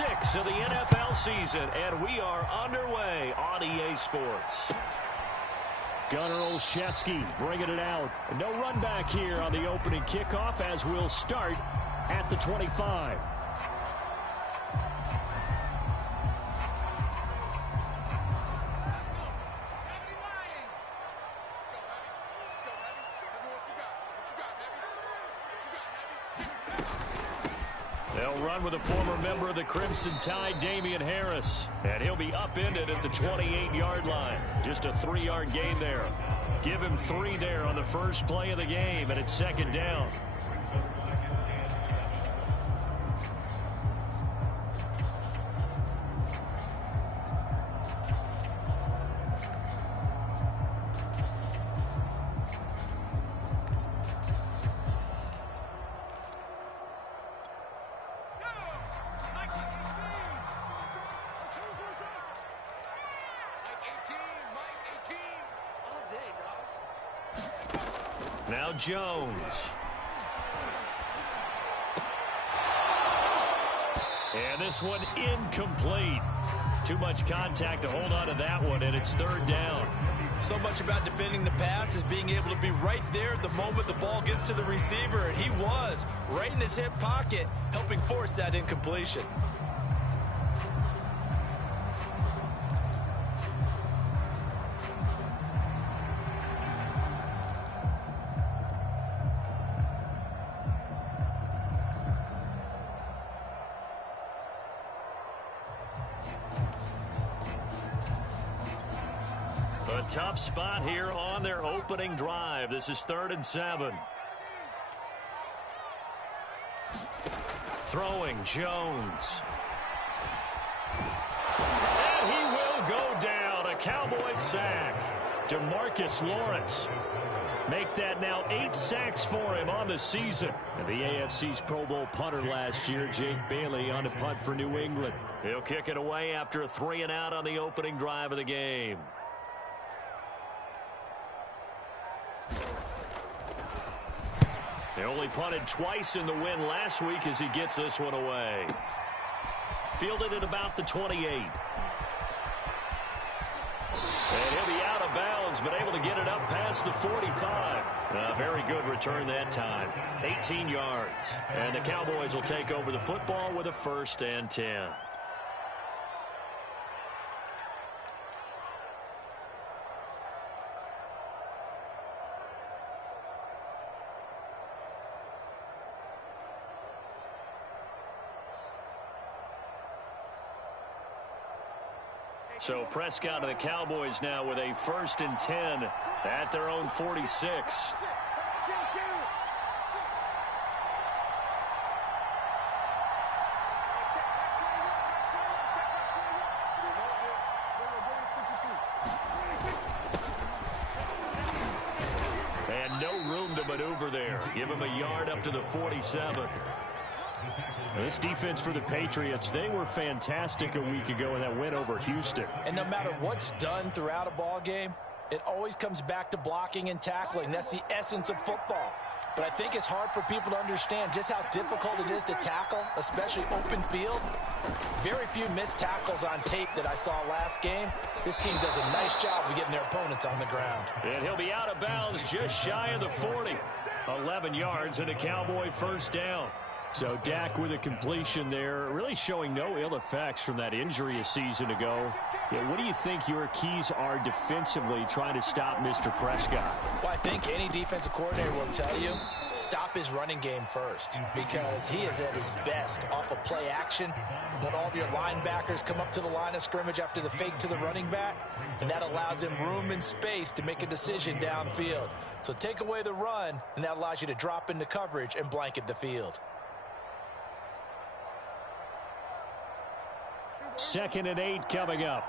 6 of the NFL season, and we are underway on EA Sports. Gunnar Olszewski bringing it out. No run back here on the opening kickoff as we'll start at the 25. They'll run with a former member of the Crimson Tide, Damian Harris. And he'll be upended at the 28-yard line. Just a 3-yard gain there. Give him 3 there on the first play of the game, and it's second down. Now Jones. And this one incomplete. Too much contact to hold on to that one, and it's third down. So much about defending the pass is being able to be right there at the moment the ball gets to the receiver, and he was right in his hip pocket, helping force that incompletion. A tough spot here on their opening drive. This is 3rd and 7. Throwing Jones. And he will go down. A Cowboys sack. DeMarcus Lawrence. Make that now 8 sacks for him on the season. And the AFC's Pro Bowl punter last year, Jake Bailey, on to punt for New England. He'll kick it away after a 3-and-out on the opening drive of the game. They only punted twice in the win last week as he gets this one away. Fielded at about the 28. And he'll be out of bounds, but able to get it up past the 45. Very good return that time. 18 yards. And the Cowboys will take over the football with a 1st and 10. So Prescott and the Cowboys now with a 1st and 10 at their own 46. And no room to maneuver there. Give him a yard up to the 47. This defense for the Patriots, they were fantastic a week ago in that win over Houston. And no matter what's done throughout a ball game, it always comes back to blocking and tackling. That's the essence of football. But I think it's hard for people to understand just how difficult it is to tackle, especially open field. Very few missed tackles on tape that I saw last game. This team does a nice job of getting their opponents on the ground. And he'll be out of bounds just shy of the 40. 11 yards and a Cowboy 1st down. So Dak with a completion there, really showing no ill effects from that injury a season ago. Yeah, what do you think your keys are defensively trying to stop Mr. Prescott? Well, I think any defensive coordinator will tell you, stop his running game first, because he is at his best off of play action when all of your linebackers come up to the line of scrimmage after the fake to the running back, and that allows him room and space to make a decision downfield. So take away the run, and that allows you to drop into coverage and blanket the field. 2nd and 8 coming up.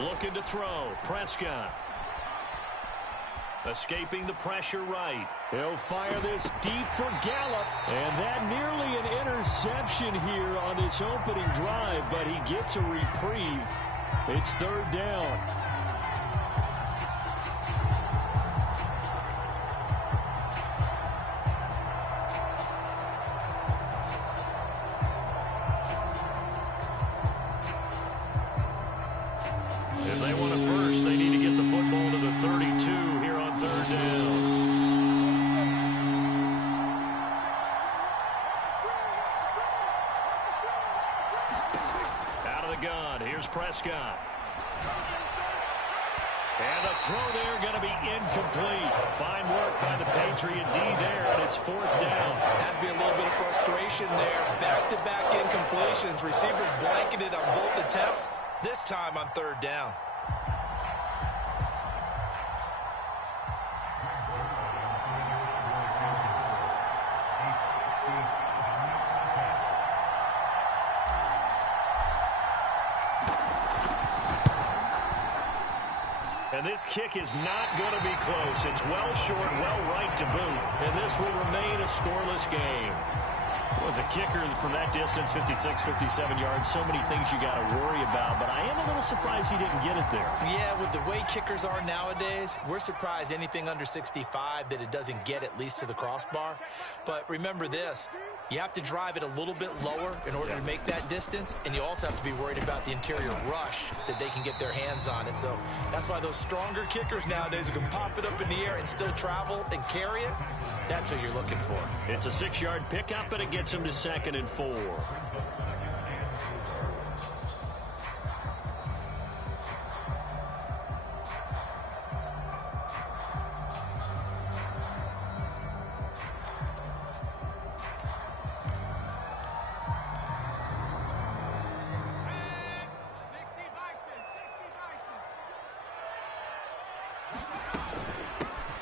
Looking to throw. Prescott. Escaping the pressure right. He'll fire this deep for Gallup. And that nearly an interception here on this opening drive, but he gets a reprieve. It's 3rd down. Prescott. And the throw there going to be incomplete. Fine work by the Patriot D there, and it's 4th down. Has to be a little bit of frustration there. Back-to-back incompletions. Receivers blanketed on both attempts, this time on 3rd down. And this kick is not going to be close. It's well short, well right to boot. And this will remain a scoreless game. Well, as a kicker from that distance, 56, 57 yards, so many things you got to worry about. But I am a little surprised he didn't get it there. Yeah, with the way kickers are nowadays, we're surprised anything under 65 that it doesn't get at least to the crossbar. But remember this. You have to drive it a little bit lower in order to make that distance, and you also have to be worried about the interior rush that they can get their hands on it. So that's why those stronger kickers nowadays who can pop it up in the air and still travel and carry it, that's what you're looking for. It's a 6-yard pickup, and it gets him to 2nd and 4.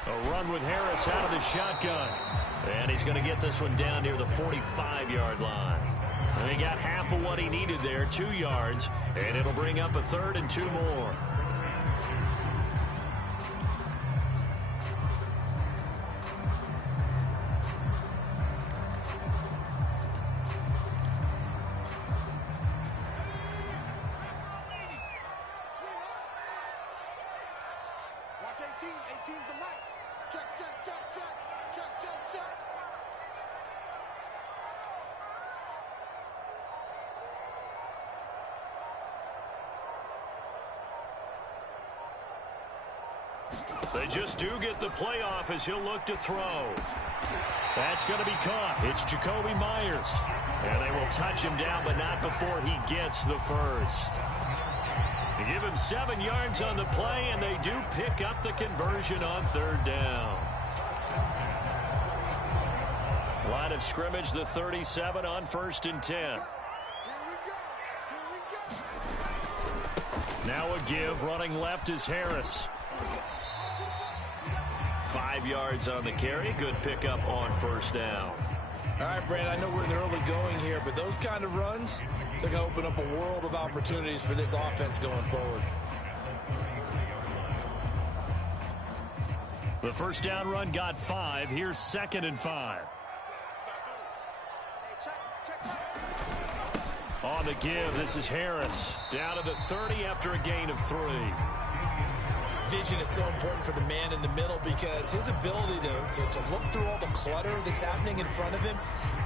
A run with Harris out of the shotgun. And he's going to get this one down near the 45-yard line. And he got half of what he needed there, 2 yards. And it'll bring up a 3rd and 2 more. Watch 18. 18's the mic. Check, check, check, check. Check, check, check. They just do get the playoff as he'll look to throw. That's going to be caught. It's Jacoby Myers. And they will touch him down, but not before he gets the first. They give him 7 yards on the play, and they do pick up the conversion on 3rd down. Line of scrimmage, the 37 on 1st and 10. Now a give, running left is Harris. 5 yards on the carry. Good pickup on 1st down. All right, Brandon, I know we're in the early going here, but those kind of runs, they're going to open up a world of opportunities for this offense going forward. The 1st down run got 5. Here's 2nd and 5. On the give, this is Harris. Down to the 30 after a gain of 3. Vision is so important for the man in the middle because his ability to look through all the clutter that's happening in front of him,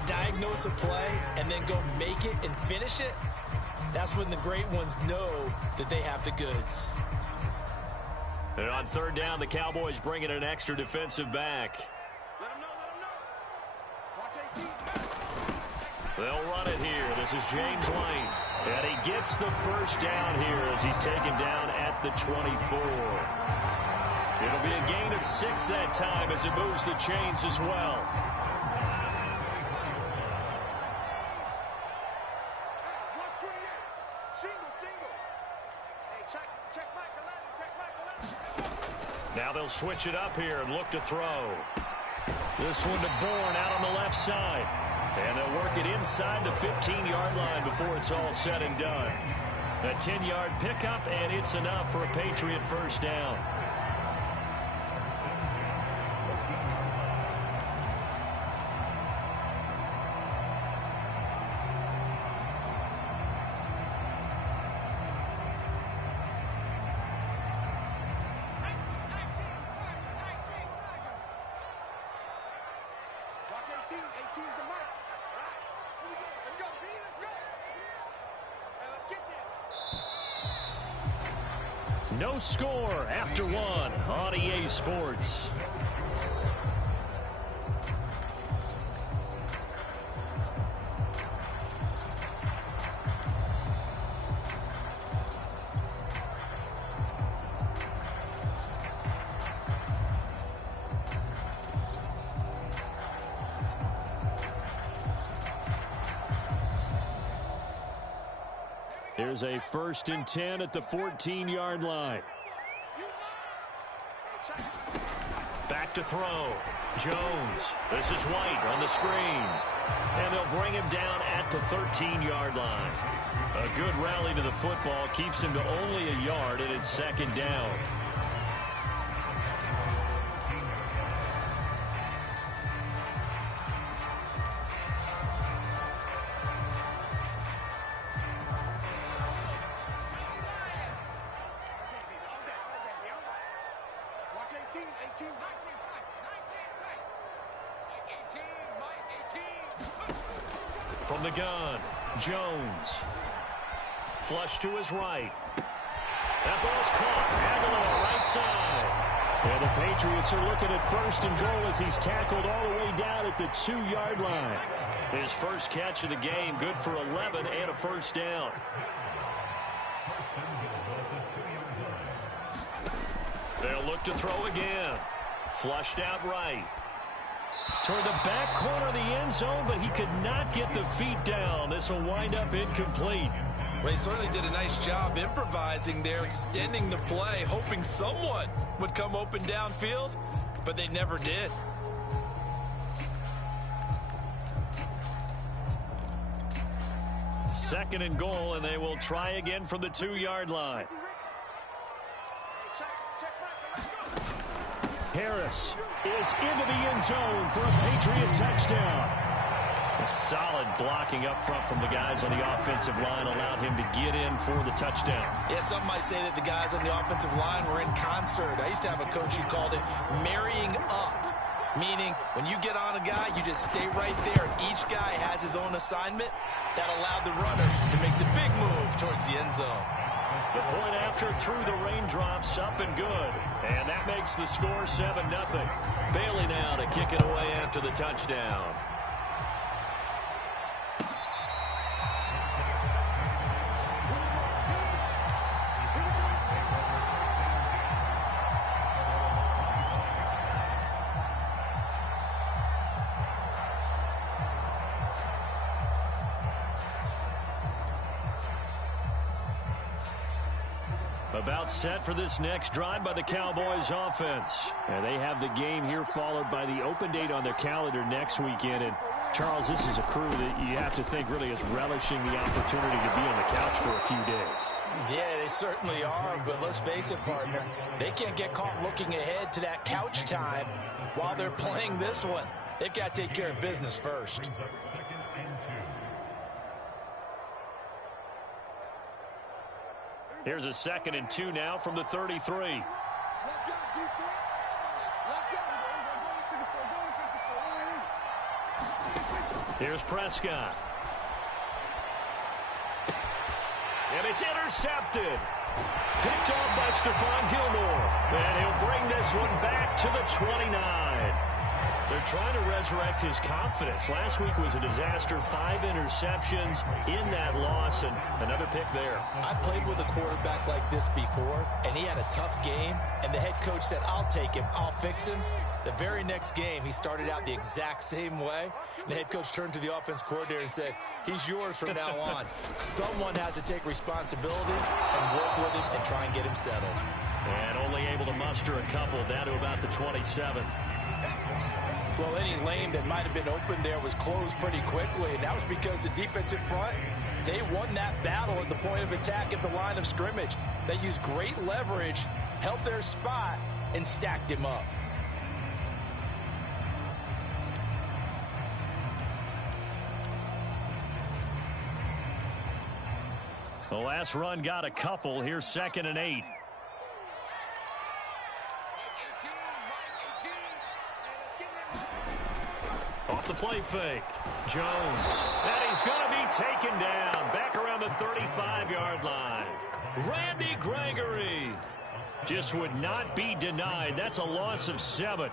diagnose a play, and then go make it and finish it, that's when the great ones know that they have the goods. And on 3rd down, the Cowboys bring in an extra defensive back. Let him know, let him know. Watch 18. They'll run it here. This is James Lane. And he gets the 1st down here as he's taken down at the 24. It'll be a gain of 6 that time as it moves the chains as well. Now they'll switch it up here and look to throw. This one to Bourne out on the left side. And they'll work it inside the 15-yard line before it's all said and done. A 10-yard pickup, and it's enough for a Patriot 1st down. Watch 18. 18's the mic. Let's go, B. Let's go. Hey, let's get there. No score after 1 on EA Sports. Here's a 1st and 10 at the 14-yard line. Back to throw. Jones. This is White on the screen. And they'll bring him down at the 13-yard line. A good rally to the football keeps him to only a yard, and it's 2nd down. Watch 18, 18. From the gun, Jones. Flush to his right. That ball's caught. Aguilar, right side. And the Patriots are looking at 1st and goal as he's tackled all the way down at the 2-yard line. His first catch of the game, good for 11 and a 1st down. They'll look to throw again. Flushed out right. Toward the back corner of the end zone, but he could not get the feet down. This will wind up incomplete. Well, he certainly did a nice job improvising there, extending the play, hoping someone would come open downfield, but they never did. Second and goal, and they will try again from the 2-yard line. Harris is into the end zone for a Patriot touchdown. A solid blocking up front from the guys on the offensive line allowed him to get in for the touchdown. Yeah, some might say that the guys on the offensive line were in concert. I used to have a coach who called it marrying up, meaning when you get on a guy, you just stay right there, and each guy has his own assignment. That allowed the runner to make the big move towards the end zone. The point after through the raindrops, up and good. And that makes the score 7-0. Bailey now to kick it away after the touchdown. About set for this next drive by the Cowboys offense. And they have the game here followed by the open date on their calendar next weekend. And Charles, this is a crew that you have to think really is relishing the opportunity to be on the couch for a few days. Yeah, they certainly are, but let's face it, partner. They can't get caught looking ahead to that couch time while they're playing this one. They've got to take care of business first. Here's a 2nd and 2 now from the 33. Let's go, defense. Let's go. Here's Prescott. And it's intercepted. Picked off by Stephon Gilmore. And he'll bring this one back to the 29. They're trying to resurrect his confidence. Last week was a disaster. 5 interceptions in that loss, and another pick there. I played with a quarterback like this before, and he had a tough game, and the head coach said, I'll take him, I'll fix him. The very next game, he started out the exact same way. The head coach turned to the offense coordinator and said, he's yours from now on. Someone has to take responsibility and work with him and try and get him settled. And only able to muster a couple down to about the 27. Well, any lane that might have been open there was closed pretty quickly, and that was because the defensive front, they won that battle at the point of attack at the line of scrimmage. They used great leverage, held their spot, and stacked him up. The last run got a couple. Here's 2nd and 8. Off the play fake. Jones. And he's going to be taken down. Back around the 35-yard line. Randy Gregory just would not be denied. That's a loss of 7.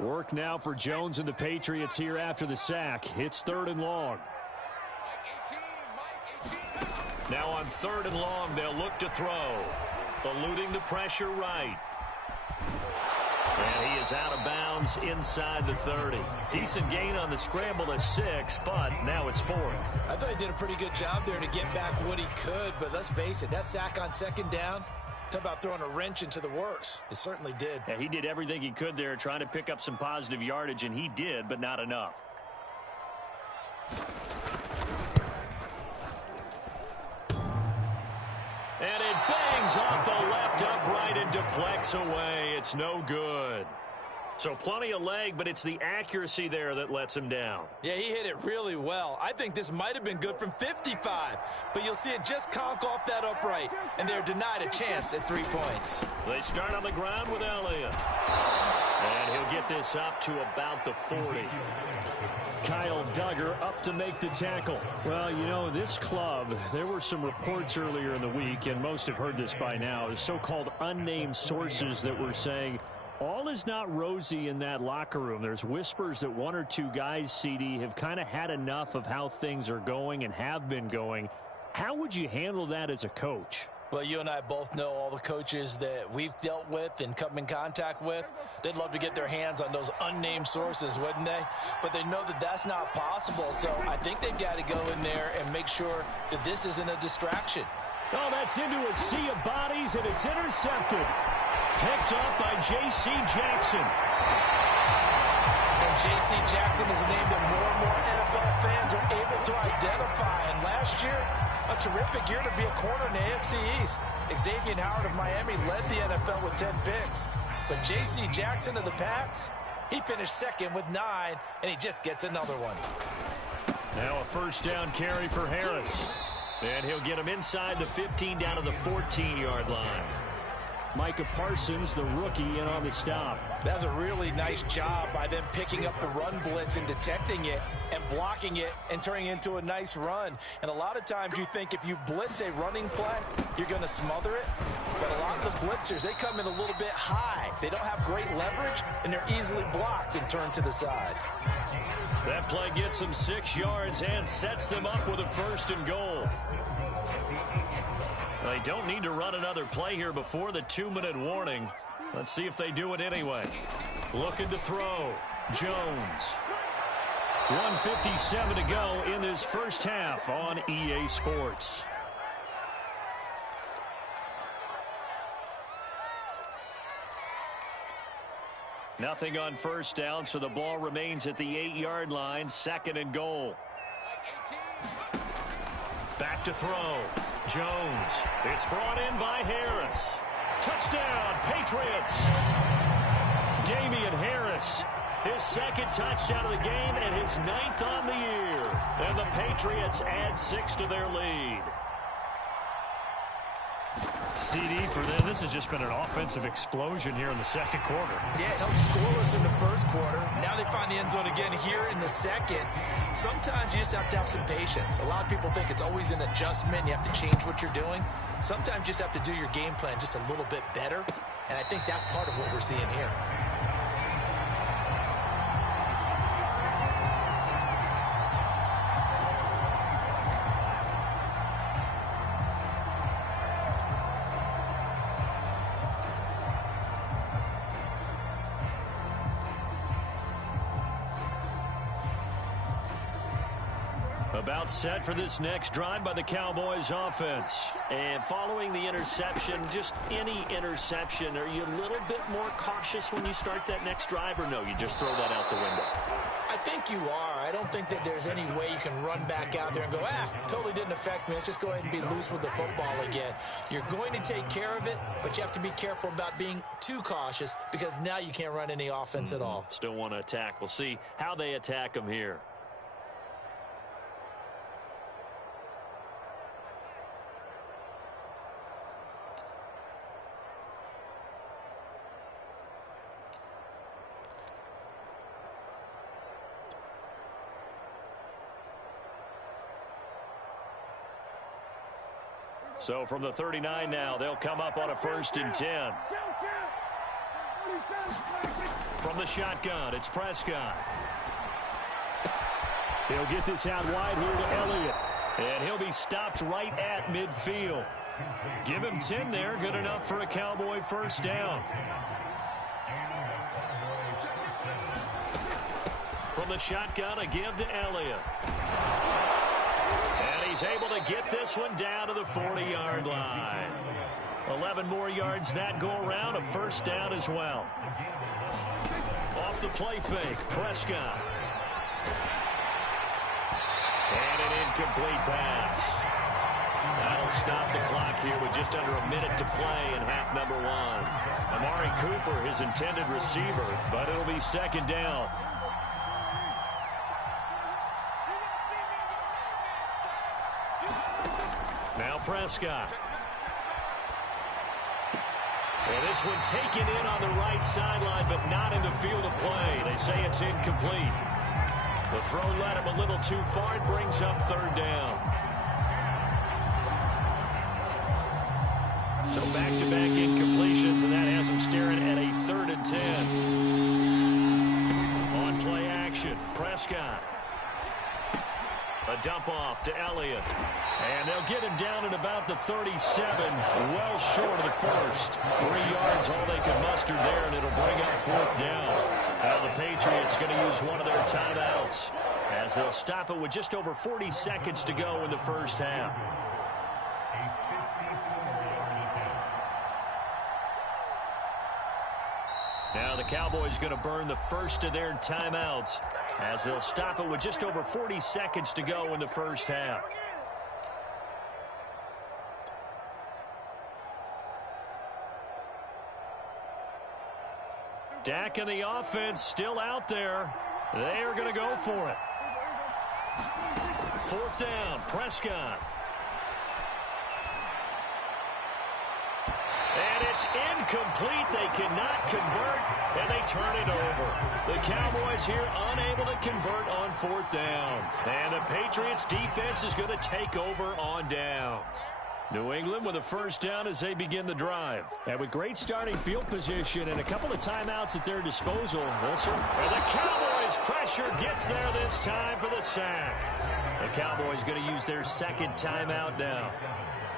Work now for Jones and the Patriots here after the sack. It's 3rd and long. Now on 3rd and long, they'll look to throw. Eluding the pressure right. And he is out of bounds inside the 30. Decent gain on the scramble at 6, but now it's 4th. I thought he did a pretty good job there to get back what he could, but let's face it, that sack on 2nd down, talk about throwing a wrench into the works. It certainly did. Yeah, he did everything he could there trying to pick up some positive yardage, and he did, but not enough. And it bangs off the left upright and deflects away. It's no good. So plenty of leg, but it's the accuracy there that lets him down. Yeah, he hit it really well. I think this might have been good from 55, but you'll see it just conk off that upright, and they're denied a chance at 3 points. They start on the ground with Elliott. And he'll get this up to about the 40. Kyle Duggar up to make the tackle. Well, you know, this club, there were some reports earlier in the week, and most have heard this by now, so-called unnamed sources that were saying all is not rosy in that locker room. There's whispers that 1 or 2 guys, CD, have kind of had enough of how things are going and have been going. How would you handle that as a coach? Well, you and I both know all the coaches that we've dealt with and come in contact with. They'd love to get their hands on those unnamed sources, wouldn't they? But they know that that's not possible, so I think they've got to go in there and make sure that this isn't a distraction. Oh, that's into a sea of bodies, and it's intercepted. Picked up by J.C. Jackson. And J.C. Jackson is a name that more and more NFL fans are able to identify. And last year, a terrific year to be a corner in the AFC East. Xavier Howard of Miami led the NFL with 10 picks. But J.C. Jackson of the Pats, he finished 2nd with 9, and he just gets another one. Now a 1st down carry for Harris. And he'll get him inside the 15 down to the 14-yard line. Micah Parsons, the rookie, in on the stop. That's a really nice job by them picking up the run blitz and detecting it and blocking it and turning it into a nice run. And a lot of times you think if you blitz a running play, you're going to smother it. But a lot of the blitzers, they come in a little bit high. They don't have great leverage, and they're easily blocked and turned to the side. That play gets them 6 yards and sets them up with a 1st and goal. They don't need to run another play here before the 2-minute warning. Let's see if they do it anyway. Looking to throw. Jones. 1:57 to go in this first half on EA Sports. Nothing on 1st down, so the ball remains at the 8-yard line. 2nd and goal. Back to throw. Jones. It's brought in by Harris. Touchdown, Patriots. Damian Harris, his 2nd touchdown of the game and his 9th on the year. And the Patriots add 6 to their lead. CD for them, this has just been an offensive explosion here in the 2nd quarter. Yeah, it held scoreless in the 1st quarter. Now they find the end zone again here in the 2nd. Sometimes you just have to have some patience. A lot of people think it's always an adjustment. You have to change what you're doing. Sometimes you just have to do your game plan just a little bit better. And I think that's part of what we're seeing here. About set for this next drive by the Cowboys offense. And following the interception, just any interception, are you a little bit more cautious when you start that next drive, or no, you just throw that out the window? I think you are. I don't think that there's any way you can run back out there and go, totally didn't affect me. Let's just go ahead and be loose with the football again. You're going to take care of it, but you have to be careful about being too cautious because now you can't run any offense at all. Still want to attack. We'll see how they attack them here. So from the 39 now, they'll come up on a 1st and 10. From the shotgun, it's Prescott. He'll get this out wide here to Elliott. And he'll be stopped right at midfield. Give him 10 there, good enough for a Cowboy 1st down. From the shotgun, a give to Elliott. And he's able to get this one down to the 40-yard line. 11 more yards that go around, a first down as well. Off the play fake, Prescott. And an incomplete pass. That'll stop the clock here with just under a minute to play in half number one. Amari Cooper, his intended receiver, but it'll be second down. Now Prescott. And this one taken in on the right sideline, but not in the field of play. They say it's incomplete. The throw led him a little too far. It brings up third down. So back-to-back incompletions, and that has him staring at a 3rd and 10. On play action, Prescott. A dump off to Elliott. And they'll get him down at about the 37, well short of the first. 3 yards, all they could muster there, and it'll bring up 4th down. Now the Patriots going to use one of their timeouts as they'll stop it with just over 40 seconds to go in the first half. Now the Cowboys going to burn the first of their timeouts as they'll stop it with just over 40 seconds to go in the first half. Dak and the offense still out there. They are going to go for it. 4th down, Prescott. And it's incomplete. They cannot convert, and they turn it over. The Cowboys here unable to convert on 4th down. And the Patriots defense is going to take over on downs. New England with a first down as they begin the drive. And with great starting field position and a couple of timeouts at their disposal, and the Cowboys pressure gets there this time for the sack. The Cowboys going to use their 2nd timeout now,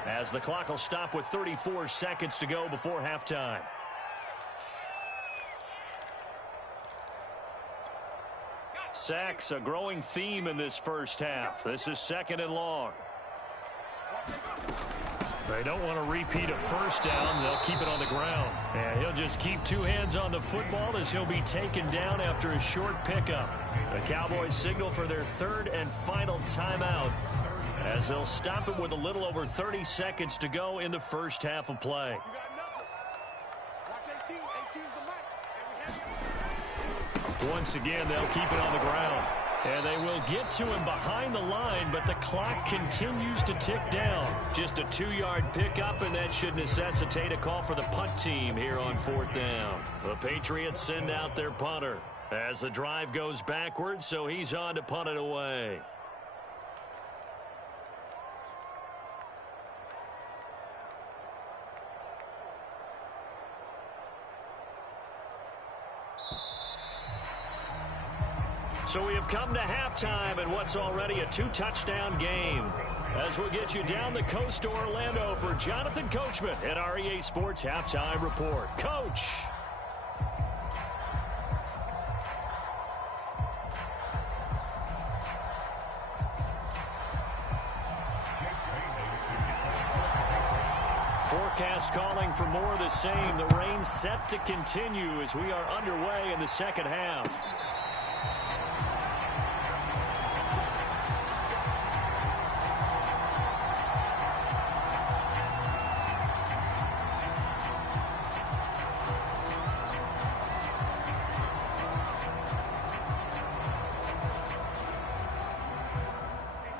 as the clock will stop with 34 seconds to go before halftime. Sacks, a growing theme in this first half. This is 2nd and long. They don't want to repeat a first down. They'll keep it on the ground. And he'll just keep 2 hands on the football as he'll be taken down after a short pickup. The Cowboys signal for their 3rd and final timeout as they'll stop it with a little over 30 seconds to go in the first half of play. Once again, they'll keep it on the ground. And they will get to him behind the line, but the clock continues to tick down. Just a 2-yard pickup, and that should necessitate a call for the punt team here on 4th down. The Patriots send out their punter as the drive goes backwards, so he's on to punt it away. So we have come to halftime in what's already a 2-touchdown game, as we'll get you down the coast to Orlando for Jonathan Coachman at our EA Sports Halftime Report. Coach. Forecast calling for more of the same. The rain set to continue as we are underway in the second half.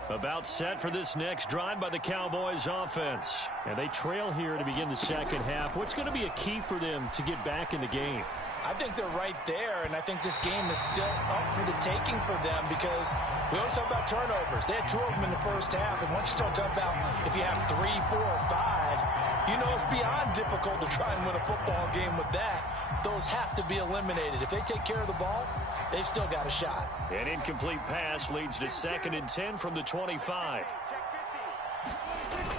About set for this next drive by the Cowboys offense. And they trail here to begin the second half. What's going to be a key for them to get back in the game? I think they're right there, and I think this game is still up for the taking for them because we always talk about turnovers. They had 2 of them in the first half, and once you start talking about if you have 3, 4, or 5, you know it's beyond difficult to try and win a football game with that. Those have to be eliminated. If they take care of the ball, they've still got a shot. An incomplete pass leads to 2nd and 10 from the 25.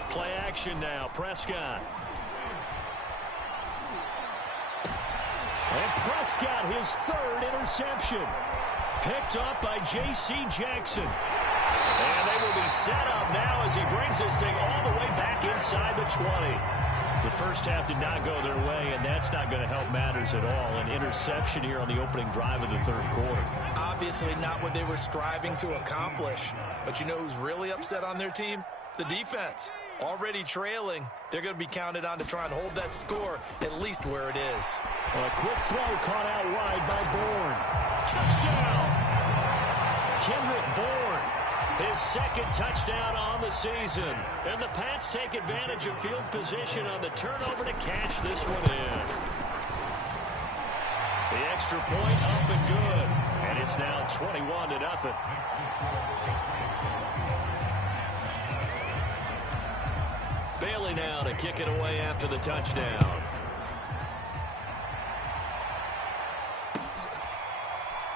Play action now, Prescott. And Prescott, his 3rd interception. Picked up by J.C. Jackson. And they will be set up now as he brings this thing all the way back inside the 20. The first half did not go their way, and that's not going to help matters at all. An interception here on the opening drive of the third quarter. Obviously not what they were striving to accomplish. But you know who's really upset on their team? The defense. Already trailing. They're going to be counted on to try and hold that score at least where it is. Well, a quick throw caught out wide by Bourne. Touchdown! Kendrick Bourne. His second touchdown on the season. And the Pats take advantage of field position on the turnover to cash this one in. The extra point up and good. And it's now 21-0. Bailey now to kick it away after the touchdown.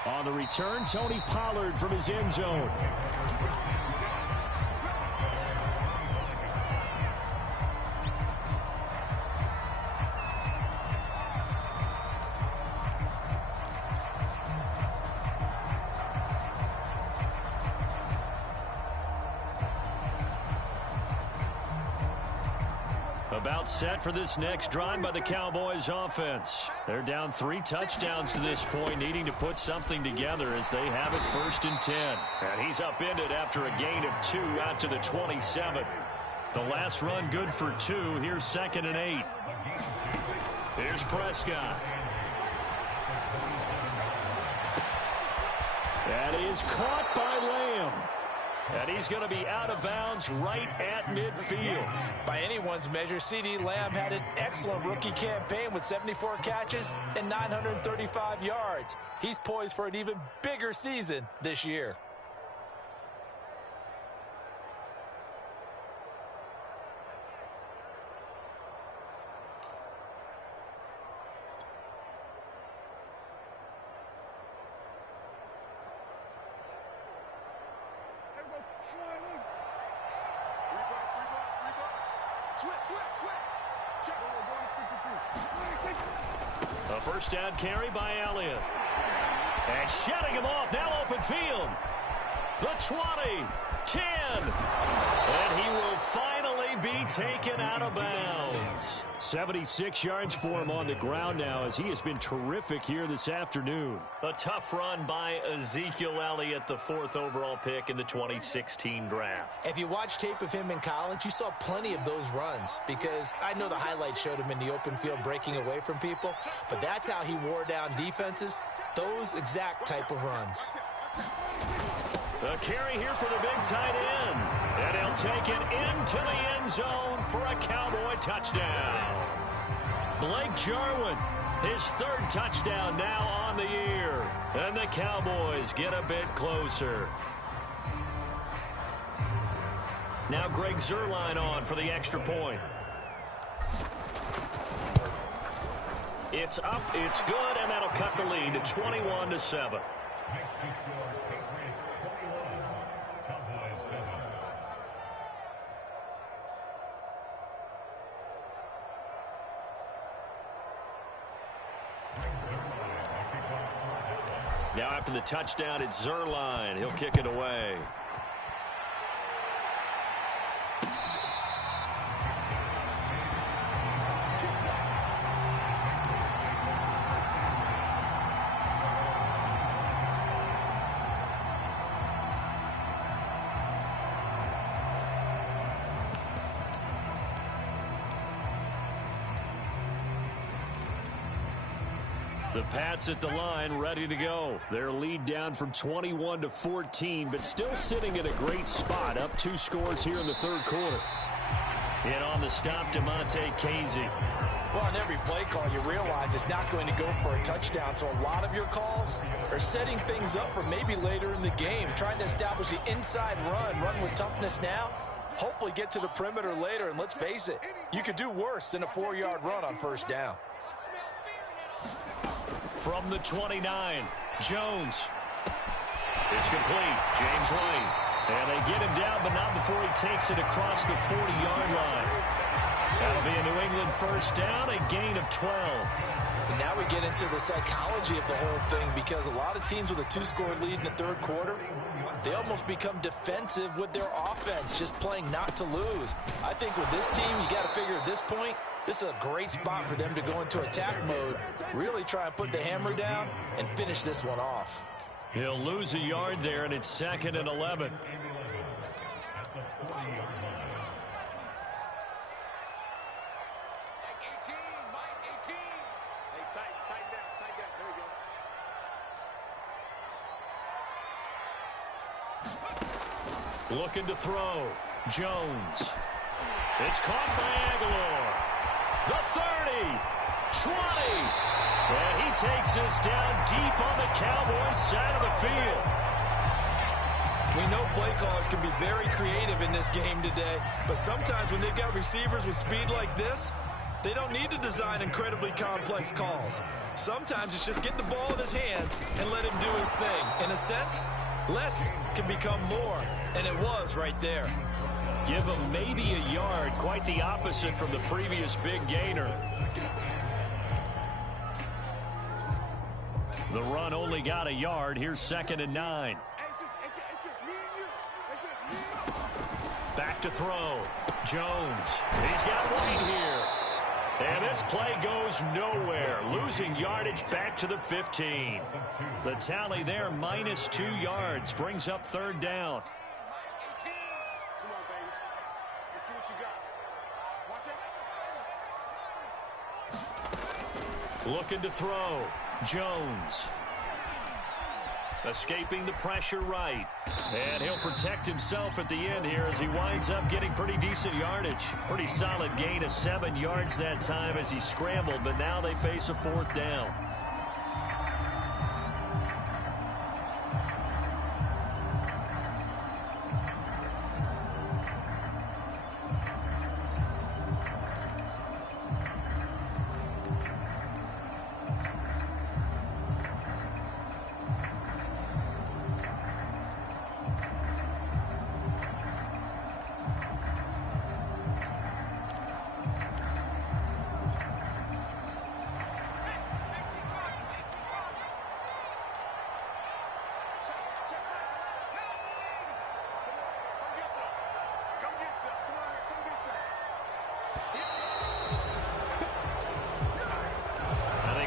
On the return, Tony Pollard from his end zone. About set for this next drive by the Cowboys offense. They're down 3 touchdowns to this point, needing to put something together as they have it 1st and 10. And he's upended after a gain of 2 out to the 27. The last run good for 2. Here's 2nd and 8. Here's Prescott. That is caught by Lamb. And he's going to be out of bounds right at midfield. By anyone's measure, C.D. Lamb had an excellent rookie campaign with 74 catches and 935 yards. He's poised for an even bigger season this year. A first down carry by Elliott. And shutting him off. Now open field. The 20, 10. And he will finally be taken out of bounds. 76 yards for him on the ground now as he has been terrific here this afternoon. A tough run by Ezekiel Elliott, the 4th overall pick in the 2016 draft. If you watch tape of him in college, you saw plenty of those runs because I know the highlights showed him in the open field breaking away from people, but that's how he wore down defenses, those exact type of runs. A carry here for the big tight end. And he'll take it into the end zone for a Cowboy touchdown. Blake Jarwin, his 3rd touchdown now on the year. And the Cowboys get a bit closer. Now Greg Zuerlein on for the extra point. It's up, it's good, and that'll cut the lead to 21-7. Now after the touchdown, it's Zuerlein. He'll kick it away. The Pats at the line, ready to go. Their lead down from 21-14, but still sitting in a great spot. Up 2 scores here in the 3rd quarter. And on the stop, DeMonte Casey. Well, on every play call, you realize it's not going to go for a touchdown. So a lot of your calls are setting things up for maybe later in the game, trying to establish the inside run with toughness now. Hopefully get to the perimeter later, and let's face it, you could do worse than a 4-yard run on 1st down. From the 29, Jones. It's complete. James White. And they get him down, but not before he takes it across the 40-yard line. That'll be a New England 1st down, a gain of 12. And now we get into the psychology of the whole thing, because a lot of teams with a 2-score lead in the third quarter, they almost become defensive with their offense, just playing not to lose. I think with this team, you got to figure at this point, this is a great spot for them to go into attack mode, really try and put the hammer down and finish this one off. He'll lose a yard there, and it's 2nd and 11. Looking to throw. Jones. It's caught by Aguilar. The 30. 20. And he takes this down deep on the Cowboys side of the field. We know play callers can be very creative in this game today, but sometimes when they've got receivers with speed like this, they don't need to design incredibly complex calls. Sometimes it's just get the ball in his hands and let him do his thing. In a sense, less can become more, and it was right there. Give him maybe a yard, quite the opposite from the previous big gainer. The run only got a yard. Here's 2nd and 9. It's just me and you. It's just me and you. Back to throw. Jones. He's got White here. And this play goes nowhere. Losing yardage back to the 15. The tally there, -2 yards. Brings up 3rd down. Come on, baby. Let's see what you got. Watch it. Looking to throw. Jones. Escaping the pressure right. And he'll protect himself at the end here as he winds up getting pretty decent yardage. Pretty solid gain of 7 yards that time as he scrambled, but now they face a 4th down.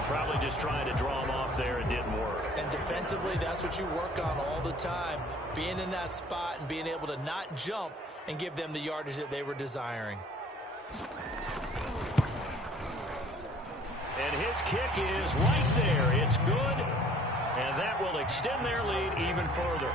Probably just trying to draw him off there. It didn't work. And defensively, that's what you work on all the time. Being in that spot and being able to not jump and give them the yardage that they were desiring. And his kick is right there. It's good. And that will extend their lead even further.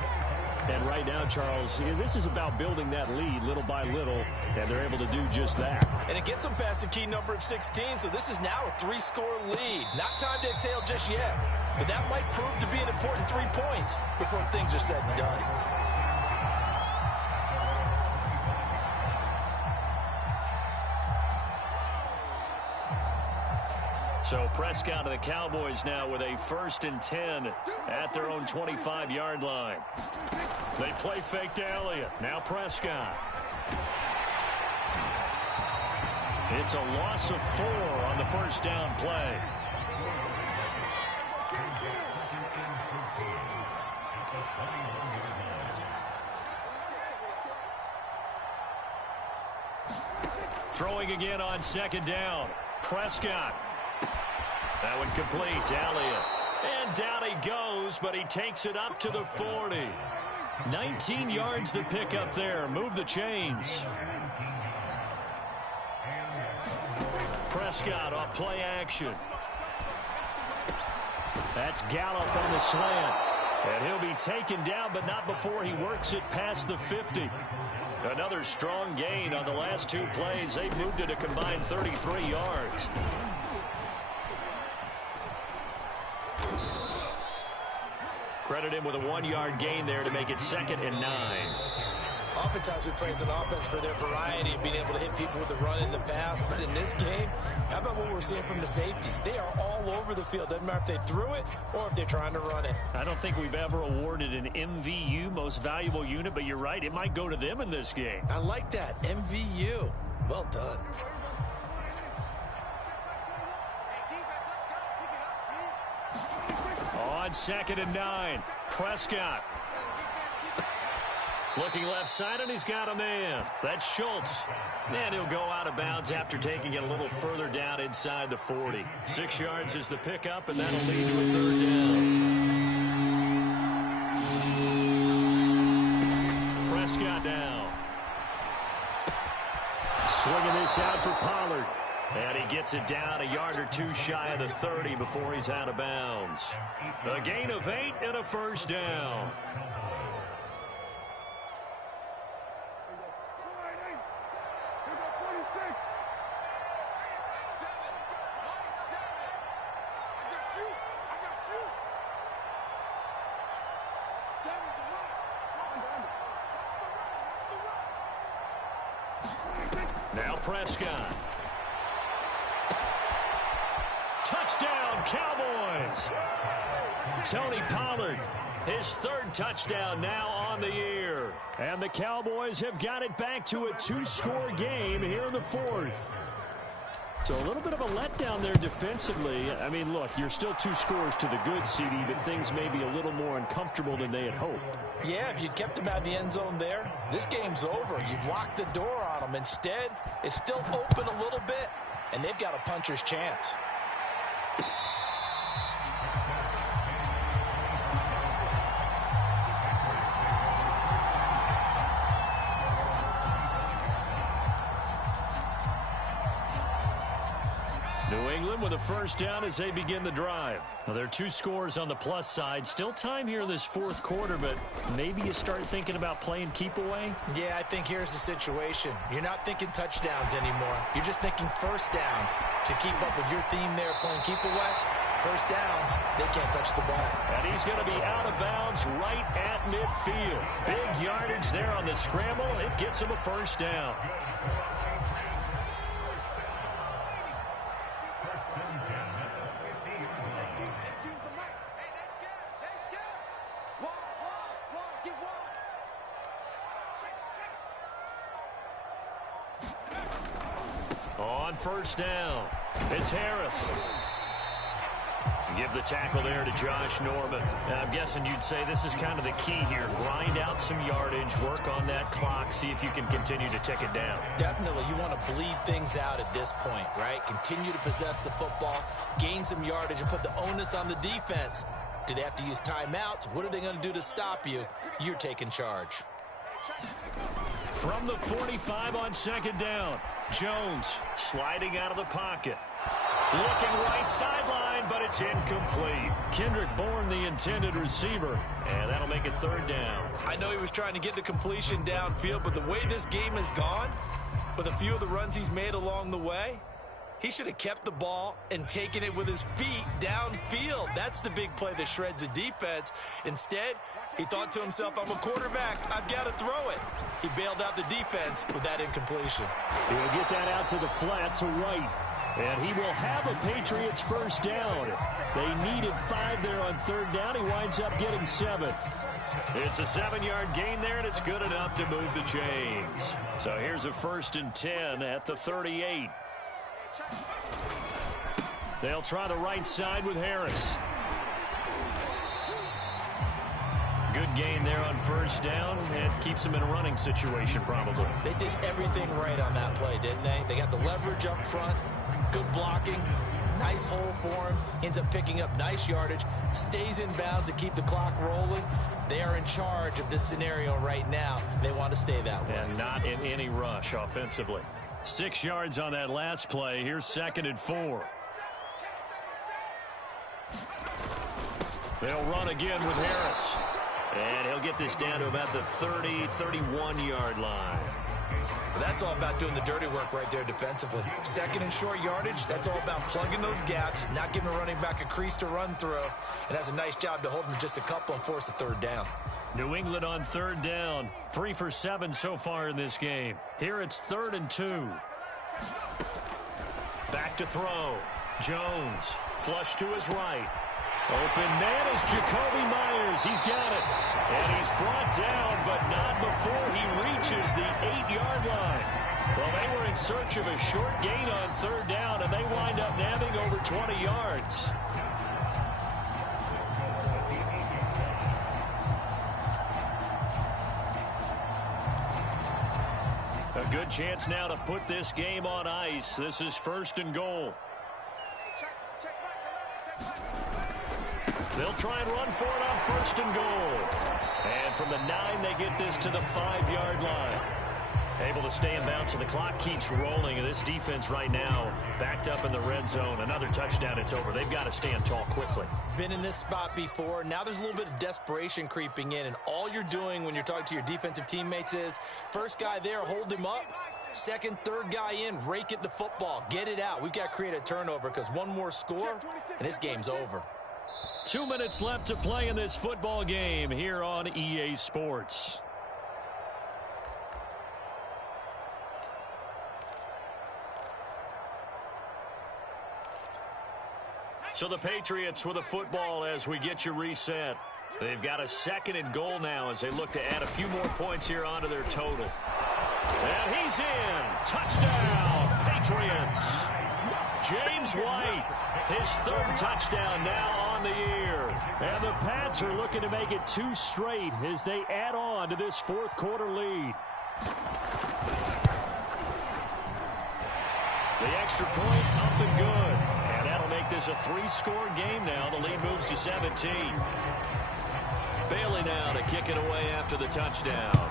And right now, Charles, this is about building that lead little by little, and they're able to do just that. And it gets them past the key number of 16, so this is now a 3-score lead. Not time to exhale just yet, but that might prove to be an important 3 points before things are said and done. So Prescott of the Cowboys now with a 1st and 10 at their own 25-yard line. They play fake to Elliott. Now Prescott. It's a loss of 4 on the 1st down play. Throwing again on 2nd down. Prescott. That one complete to Elliott. And down he goes, but he takes it up to the 40. 19 yards to pick up there. Move the chains. Prescott off play action. That's Gallup on the slant. And he'll be taken down, but not before he works it past the 50. Another strong gain on the last 2 plays. They've moved it a combined 33 yards. Credit him with a 1-yard gain there to make it 2nd and 9. Oftentimes we praise an offense for their variety and being able to hit people with the run in the pass. But in this game, how about what we're seeing from the safeties? They are all over the field. Doesn't matter if they threw it or if they're trying to run it. I don't think we've ever awarded an MVU, most valuable unit, but you're right. It might go to them in this game. I like that. MVU. Well done. Hey, defense, let's go. on 2nd and 9. Prescott. Looking left side, and he's got a man. That's Schultz. And he'll go out of bounds after taking it a little further down inside the 40. 6 yards is the pickup, and that'll lead to a 3rd down. Prescott now. Swinging this out for Pollard. And he gets it down a yard or 2 shy of the 30 before he's out of bounds. A gain of 8 and a 1st down. Now Prescott. Touchdown, Cowboys. Tony Pollard, his 3rd touchdown now on the year. And the Cowboys have got it back to a 2-score game here in the 4th. So a little bit of a letdown there defensively. I mean, look, you're still 2 scores to the good, CD, but things may be a little more uncomfortable than they had hoped. Yeah, if you'd kept him out of the end zone there, this game's over. You've locked the door on him. Instead, it's still open a little bit, and they've got a puncher's chance. New England with a 1st down as they begin the drive. Well, there are 2 scores on the plus side. Still time here in this 4th quarter, but maybe you start thinking about playing keep away? Yeah, I think here's the situation. You're not thinking touchdowns anymore. You're just thinking 1st downs. To keep up with your theme there, playing keep away, 1st downs, they can't touch the ball. And he's going to be out of bounds right at midfield. Big yardage there on the scramble. It gets him a 1st down. On 1st down, it's Harris. Give the tackle there to Josh Norman. I'm guessing you'd say this is kind of the key here. Grind out some yardage, work on that clock, see if you can continue to tick it down. Definitely, you want to bleed things out at this point, right? Continue to possess the football, gain some yardage, and put the onus on the defense. Do they have to use timeouts? What are they going to do to stop you? You're taking charge. From the 45 on 2nd down, Jones sliding out of the pocket. Looking right sideline, but it's incomplete. Kendrick Bourne, the intended receiver, and that'll make it 3rd down. I know he was trying to get the completion downfield, but the way this game has gone, with a few of the runs he's made along the way, he should have kept the ball and taken it with his feet downfield. That's the big play that shreds a defense. Instead, he thought to himself, I'm a quarterback, I've got to throw it. He bailed out the defense with that incompletion. He'll get that out to the flat to right. And he will have a Patriots 1st down. They needed 5 there on 3rd down. He winds up getting 7. It's a 7-yard gain there, and it's good enough to move the chains. So here's a 1st and 10 at the 38. They'll try the right side with Harris. Good gain there on 1st down, and keeps them in a running situation probably. They did everything right on that play, didn't they? They got the leverage up front, good blocking, nice hole for him, ends up picking up nice yardage, stays in bounds to keep the clock rolling. They are in charge of this scenario right now. They want to stay that way. And not in any rush offensively. 6 yards on that last play. Here's 2nd and 4. They'll run again with Harris. And he'll get this down to about the 30, 31-yard line. That's all about doing the dirty work right there defensively. 2nd and short yardage, that's all about plugging those gaps, not giving a running back a crease to run through. And that's a nice job to hold him just a couple and force a 3rd down. New England on 3rd down. 3 for 7 so far in this game. Here it's 3rd and 2. Back to throw. Jones, flush to his right. Open man is Jacoby Myers. He's got it. And he's brought down, but not before he reaches the 8-yard line. Well, they were in search of a short gain on 3rd down, and they wind up nabbing over 20 yards. good chance now to put this game on ice. This is 1st and goal. They'll try and run for it on 1st and goal. And from the 9, they get this to the 5-yard line. Able to stay in bounds, so the clock keeps rolling. And this defense right now backed up in the red zone. Another touchdown, it's over. They've got to stand tall quickly. Been in this spot before. Now there's a little bit of desperation creeping in. And all you're doing when you're talking to your defensive teammates is, first guy there, hold him up. Second, third guy in, rake at the football. Get it out. We've got to create a turnover because one more score, and this game's over. 2 minutes left to play in this football game here on EA Sports. So the Patriots with a football as we get you reset. They've got a 2nd and goal now as they look to add a few more points here onto their total. And he's in. Touchdown, Patriots. James White, his 3rd touchdown now on the year. And the Pats are looking to make it 2 straight as they add on to this 4th quarter lead. The extra point up and good. And that'll make this a 3-score game now. The lead moves to 17. Bailey now to kick it away after the touchdown.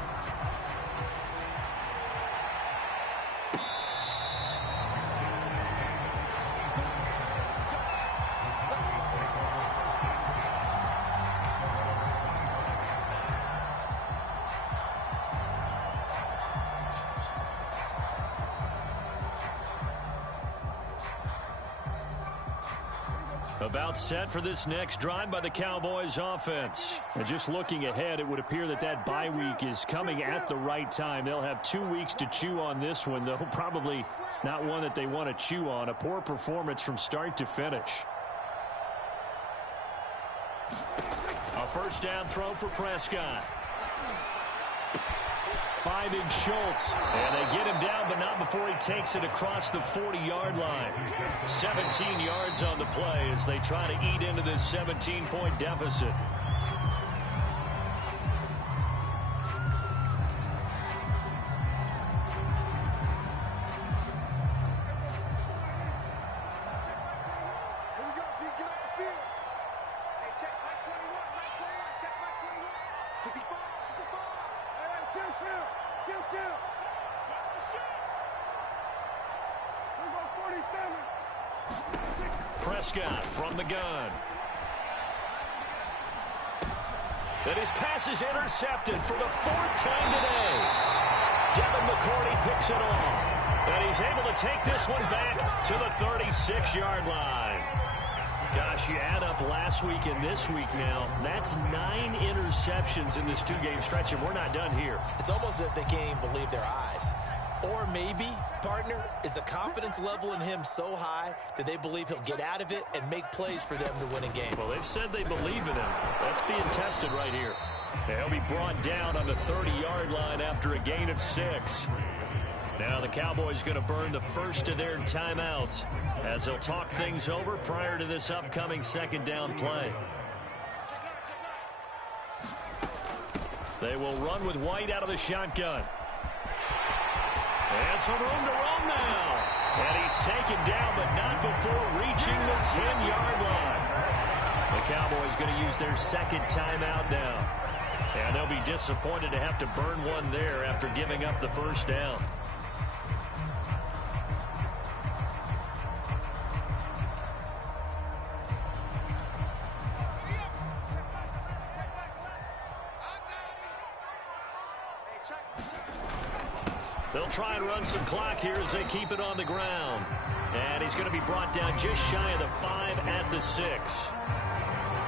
About set for this next drive by the Cowboys offense. And just looking ahead, it would appear that that bye week is coming at the right time. They'll have 2 weeks to chew on this one, though probably not one that they want to chew on. A poor performance from start to finish. A 1st down throw for Prescott. Finding Schultz, and they get him down, but not before he takes it across the 40-yard line. 17 yards on the play as they try to eat into this 17-point deficit. Here we go, D. Get off the field. Hey, check my 21, my 21, check my 21. 55, 55. Hey, kill. Watch the shot. We go 47. Prescott from the gun. And his pass is intercepted for the 4th time today. Devin McCourty picks it off. And he's able to take this one back to the 36-yard line. Gosh, you add up last week and this week now. That's 9 interceptions in this 2-game stretch, and we're not done here. It's almost as if they can't even believe their eyes. Or maybe, partner, is the confidence level in him so high that they believe he'll get out of it and make plays for them to win a game. Well, they've said they believe in him. That's being tested right here. He'll be brought down on the 30-yard line after a gain of 6. Now the Cowboys going to burn the first of their timeouts as they'll talk things over prior to this upcoming 2nd down play. They will run with White out of the shotgun. And some room to roam now. And he's taken down, but not before reaching the 10-yard line. The Cowboys going to use their 2nd timeout now. And they'll be disappointed to have to burn one there after giving up the 1st down. They'll try and run some clock here as they keep it on the ground. And he's going to be brought down just shy of the 5 at the 6.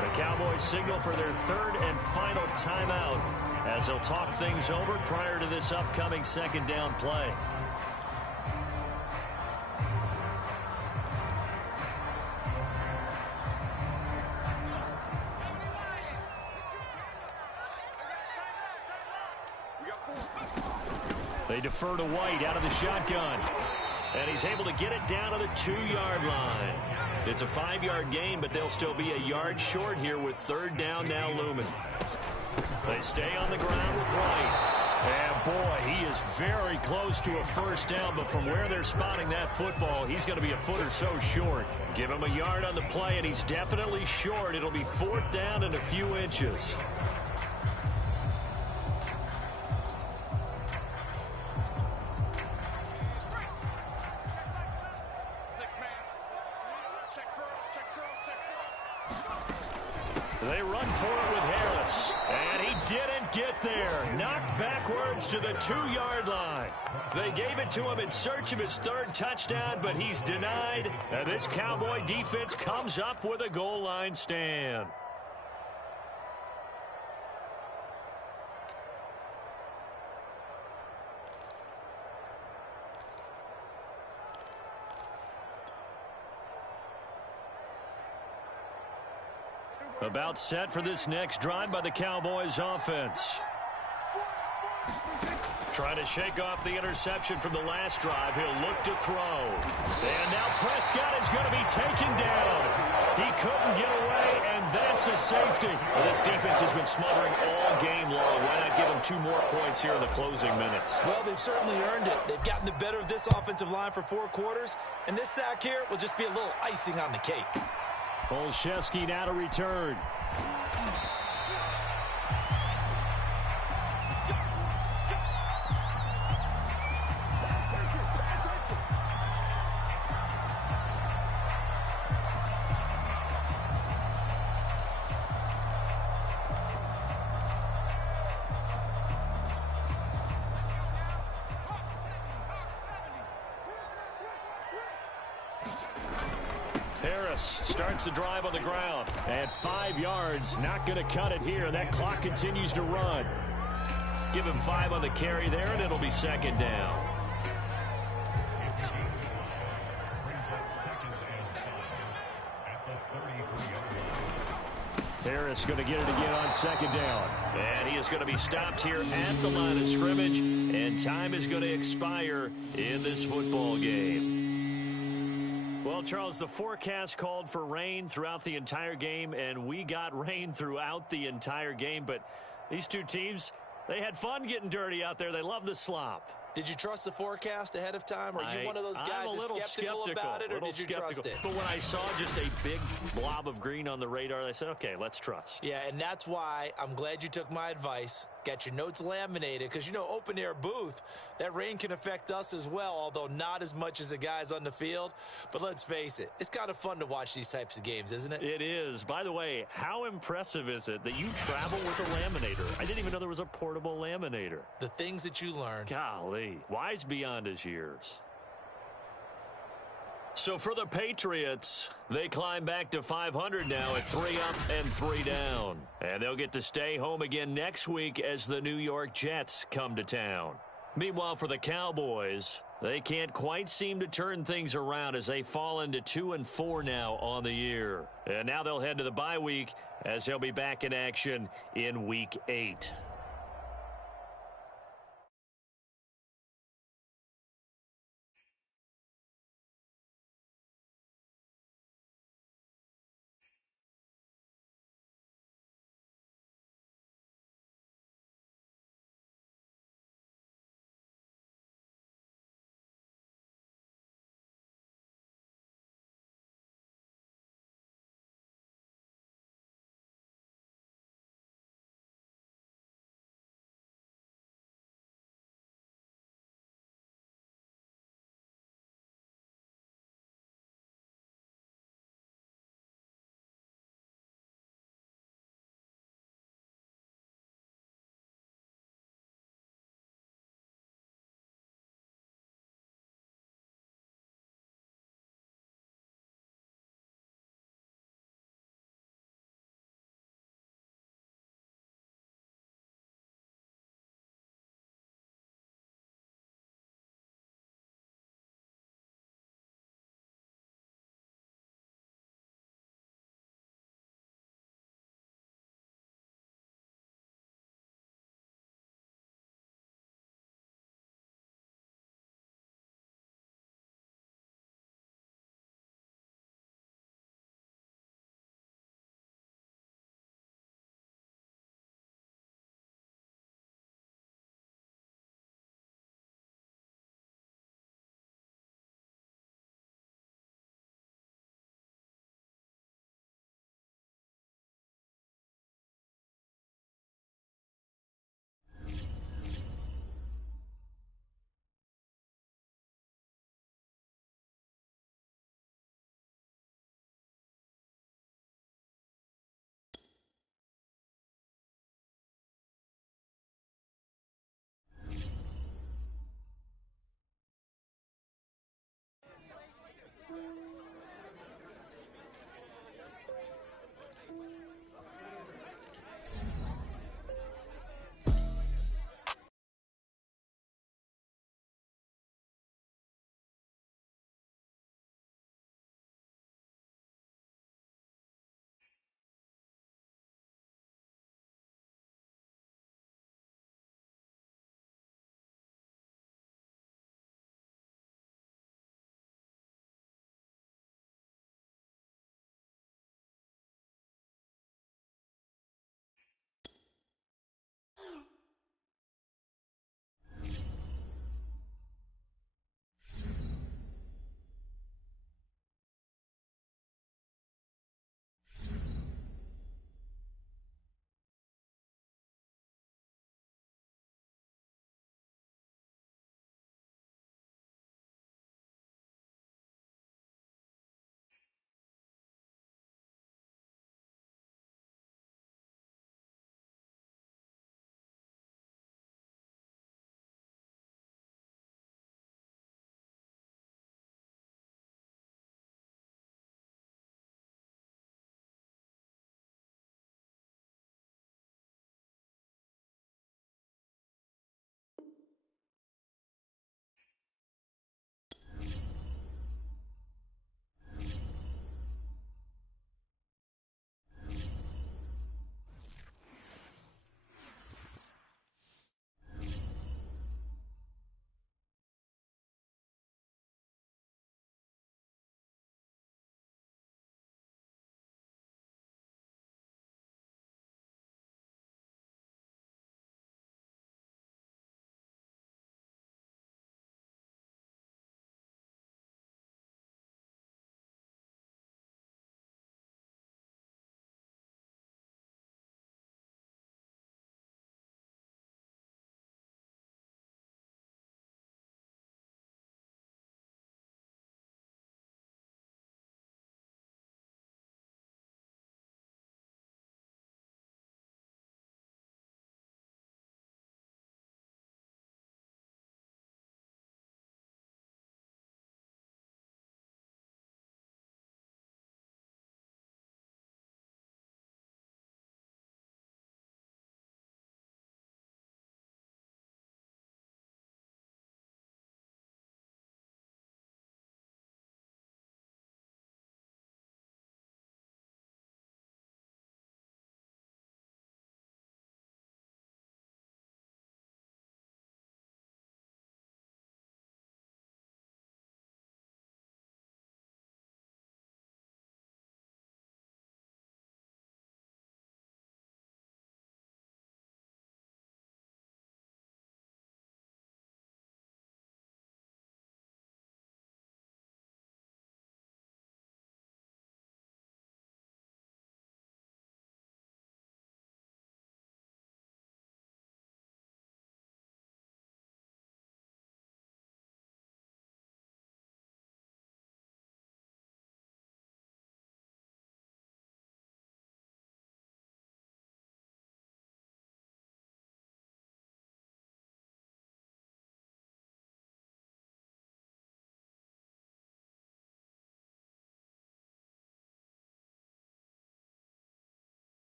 The Cowboys signal for their 3rd and final timeout as they'll talk things over prior to this upcoming 2nd down play. They defer to White out of the shotgun. And he's able to get it down to the 2-yard line. It's a 5-yard gain, but they'll still be a yard short here with 3rd down now looming. They stay on the ground with White. And boy, he is very close to a first down, but from where they're spotting that football, he's going to be a foot or so short. Give him a yard on the play, and he's definitely short. It'll be 4th down and a few inches. They run for it with Harris, and he didn't get there. Knocked backwards to the 2-yard line. They gave it to him in search of his 3rd touchdown, but he's denied. And this Cowboy defense comes up with a goal line stand. About set for this next drive by the Cowboys offense. Trying to shake off the interception from the last drive. He'll look to throw. And now Prescott is going to be taken down. He couldn't get away, and that's a safety. Well, this defense has been smothering all game long. Why not give them 2 more points here in the closing minutes? Well, they've certainly earned it. They've gotten the better of this offensive line for 4 quarters, and this sack here will just be a little icing on the cake. Olszewski now to return. Harris starts the drive on the ground. At 5 yards, not going to cut it here. That clock continues to run. Give him 5 on the carry there, and it'll be 2nd down. Harris going to get it again on 2nd down. And he is going to be stopped here at the line of scrimmage, and time is going to expire in this football game. Well, Charles, the forecast called for rain throughout the entire game, and we got rain throughout the entire game. But these 2 teams, they had fun getting dirty out there. They love the slop. Did you trust the forecast ahead of time? Are you one of those guys that's skeptical about it, or did you trust it? But when I saw just a big blob of green on the radar, I said, okay, let's trust. Yeah, and that's why I'm glad you took my advice. Get your notes laminated, because, you know, open-air booth, that rain can affect us as well, although not as much as the guys on the field. But let's face it, it's kind of fun to watch these types of games, isn't it? It is. By the way, how impressive is it that you travel with a laminator? I didn't even know there was a portable laminator. The things that you learn. Golly, wise beyond his years. So for the Patriots, they climb back to 500 now at 3 up and 3 down. And they'll get to stay home again next week as the New York Jets come to town. Meanwhile, for the Cowboys, they can't quite seem to turn things around as they fall into 2-4 now on the year. And now they'll head to the bye week as they'll be back in action in Week 8.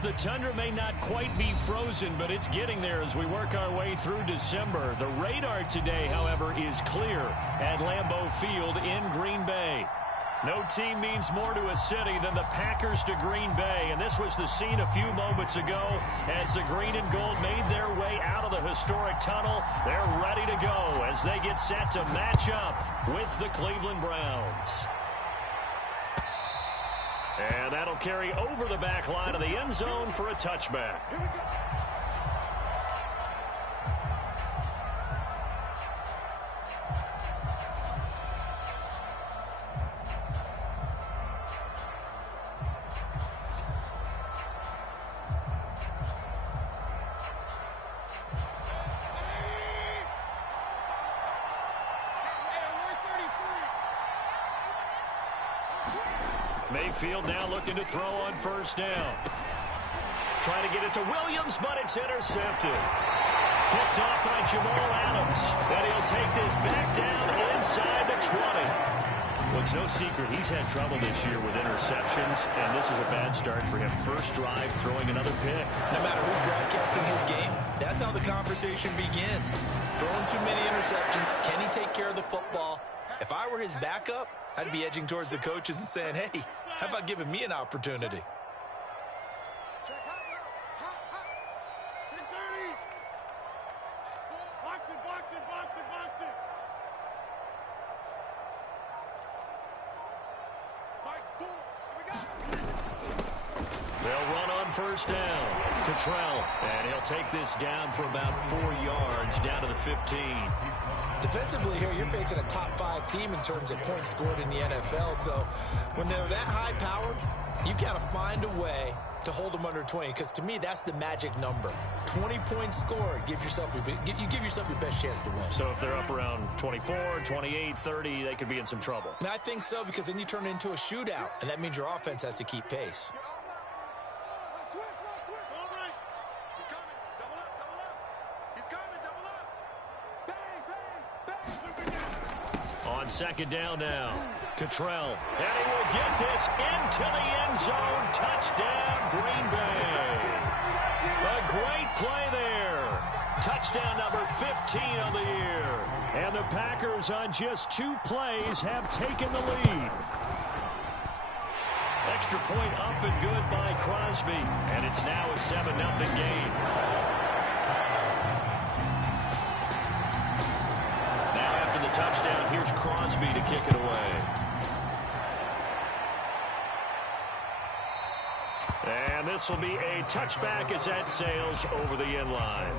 The tundra may not quite be frozen, but it's getting there as we work our way through December. The radar today, however, is clear at Lambeau Field in Green Bay. No team means more to a city than the Packers to Green Bay, and this was the scene a few moments ago as the green and gold made their way out of the historic tunnel. They're ready to go as they get set to match up with the Cleveland Browns. And that'll carry over the back line of the end zone for a touchback. Here we go. Mayfield now looking to throw on first down. Trying to get it to Williams, but it's intercepted. Picked off by Jamal Adams. And he'll take this back down inside the 20. Well, it's no secret he's had trouble this year with interceptions, and this is a bad start for him. First drive, throwing another pick. No matter who's broadcasting his game, that's how the conversation begins. Throwing too many interceptions. Can he take care of the football? If I were his backup, I'd be edging towards the coaches and saying, hey, how about giving me an opportunity? Check hot. 630. Box it. Mike, 4. Here we go. They'll run on first down. Cottrell, and he'll take this down for about 4 yards, down to the 15. Defensively here, you're facing a top-5 team in terms of points scored in the NFL. So when they're that high-powered, you've got to find a way to hold them under 20. Because to me, that's the magic number. 20 points scored gives yourself you give yourself your best chance to win. So if they're up around 24, 28, 30, they could be in some trouble. And I think so, because then you turn it into a shootout, and that means your offense has to keep pace. Switch. All right. He's coming. Double up. He's coming. Double up. Bang. On second down now, Cottrell, and he will get this into the end zone. Touchdown, Green Bay. A great play there. Touchdown number 15 on the year. And the Packers on just 2 plays have taken the lead. Extra point up and good by Crosby, and it's now a 7-0 game. The touchdown, here's Crosby to kick it away. And this will be a touchback as that sails over the end line.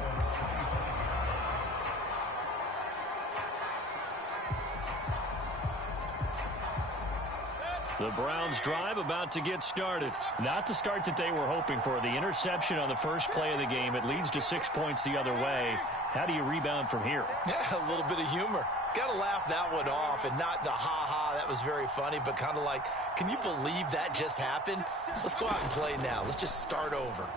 The Browns drive about to get started. Not the start that they were hoping for. The interception on the first play of the game. It leads to 6 points the other way. How do you rebound from here? Yeah, a little bit of humor. Got to laugh that one off, and not the ha-ha, that was very funny, but kind of like, can you believe that just happened? Let's go out and play now. Let's just start over.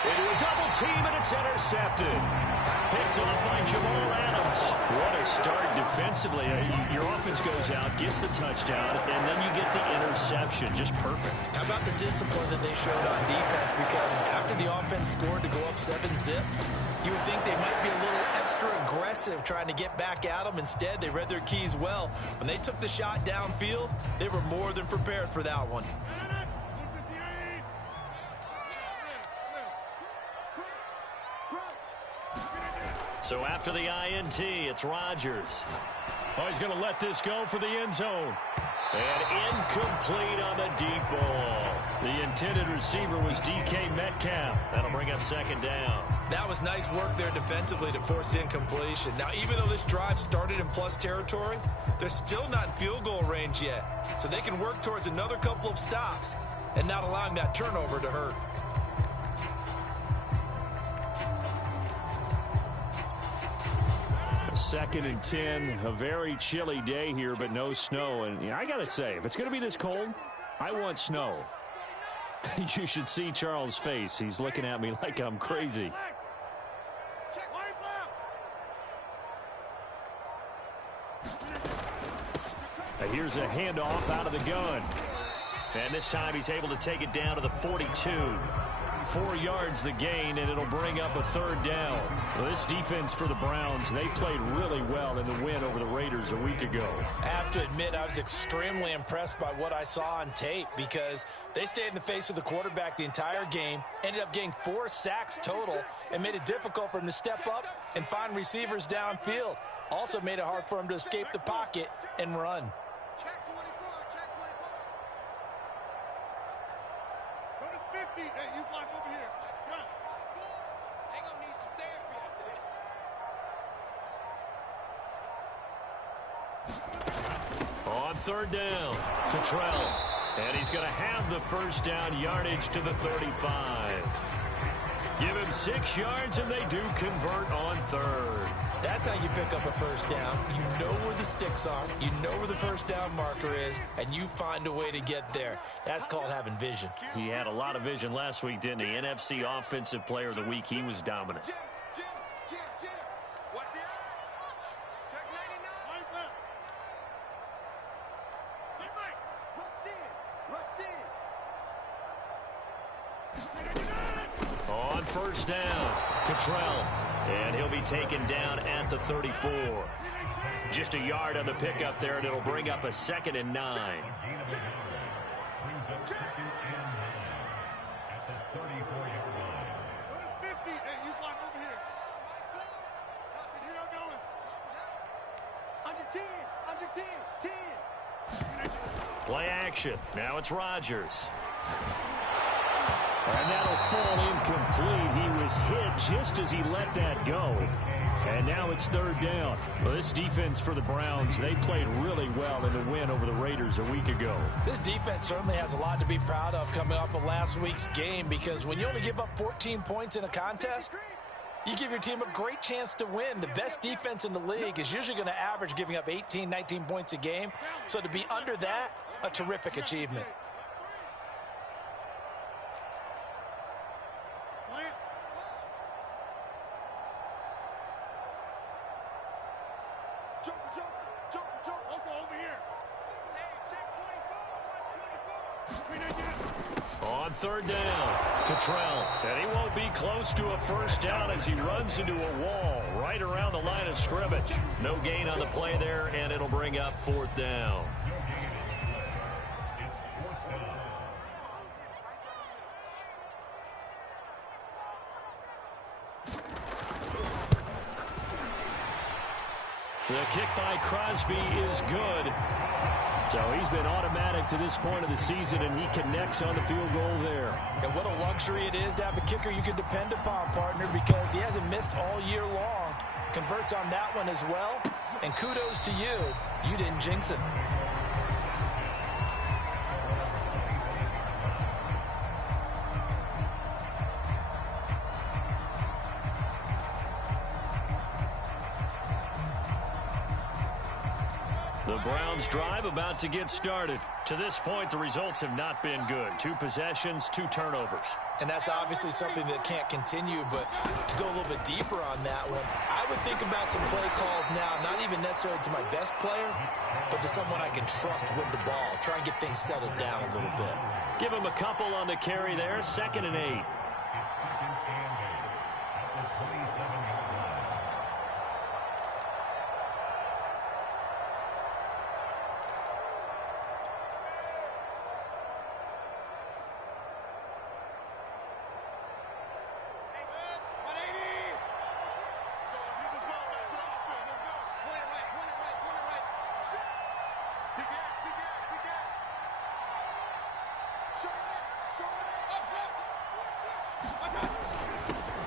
Into a double team, and it's intercepted. Picked off by Jamal Adams. What a start defensively. Your offense goes out, gets the touchdown, and then you get the interception. Just perfect. How about the discipline that they showed on defense? Because after the offense scored to go up 7-zip, you would think they might be a little extra aggressive trying to get back at them. Instead, they read their keys well. When they took the shot downfield, they were more than prepared for that one. So after the INT, it's Rodgers. Oh, he's going to let this go for the end zone. And incomplete on the deep ball. The intended receiver was DK Metcalf. That'll bring up second down. That was nice work there defensively to force incompletion. Now, even though this drive started in plus territory, they're still not in field goal range yet. So they can work towards another couple of stops and not allowing that turnover to hurt. Second and 10, a very chilly day here, but no snow. And I got to say, if it's going to be this cold, I want snow. You should see Charles' face. He's looking at me like I'm crazy. Here's a handoff out of the gun. And this time he's able to take it down to the 42. 4 yards the gain, and it'll bring up a 3rd down. Well, this defense for the Browns, they played really well in the win over the Raiders a week ago. I have to admit, I was extremely impressed by what I saw on tape because they stayed in the face of the quarterback the entire game, ended up getting 4 sacks total, and made it difficult for him to step up and find receivers downfield. Also made it hard for him to escape the pocket and run. Check 24, check 24. Go to 50. Hey, you block over here. Jump. They gonna need some therapy after this. On 3rd down, Cottrell. And he's going to have the 1st down, yardage to the 35. Give him 6 yards, and they do convert on 3rd. That's how you pick up a 1st down. You know where the sticks are. You know where the 1st down marker is, and you find a way to get there. That's called having vision. He had a lot of vision last week, didn't he? NFC Offensive Player of the Week. He was dominant. Jim. What's the eye? Check 99. Teammate. Rush in. On 1st down, Cottrell. And he'll be taken down at the 34. Just a yard on the pickup there, and it'll bring up a 2nd and 9. Play action. Now it's Rodgers. And that'll fall incomplete. He was hit just as he let that go. And now it's 3rd down. Well, this defense for the Browns, they played really well in the win over the Raiders a week ago. This defense certainly has a lot to be proud of coming off of last week's game, because when you only give up 14 points in a contest, you give your team a great chance to win. The best defense in the league is usually going to average giving up 18, 19 points a game. So to be under that, a terrific achievement. Jump, over here. Hey, check 24, watch 24. On 3rd down, Cottrell. And he won't be close to a 1st down as he runs into a wall right around the line of scrimmage. No gain on the play there, and it'll bring up 4th down. The kick by Crosby is good. So he's been automatic to this point of the season, and he connects on the field goal there. And what a luxury it is to have a kicker you can depend upon, partner, because he hasn't missed all year long. Converts on that one as well. And kudos to you. You didn't jinx it. The Browns drive about to get started. To this point, the results have not been good. 2 possessions, 2 turnovers. And that's obviously something that can't continue, but to go a little bit deeper on that one, I would think about some play calls now, not even necessarily to my best player, but to someone I can trust with the ball. Try and get things settled down a little bit. Give him a couple on the carry there, 2nd and 8.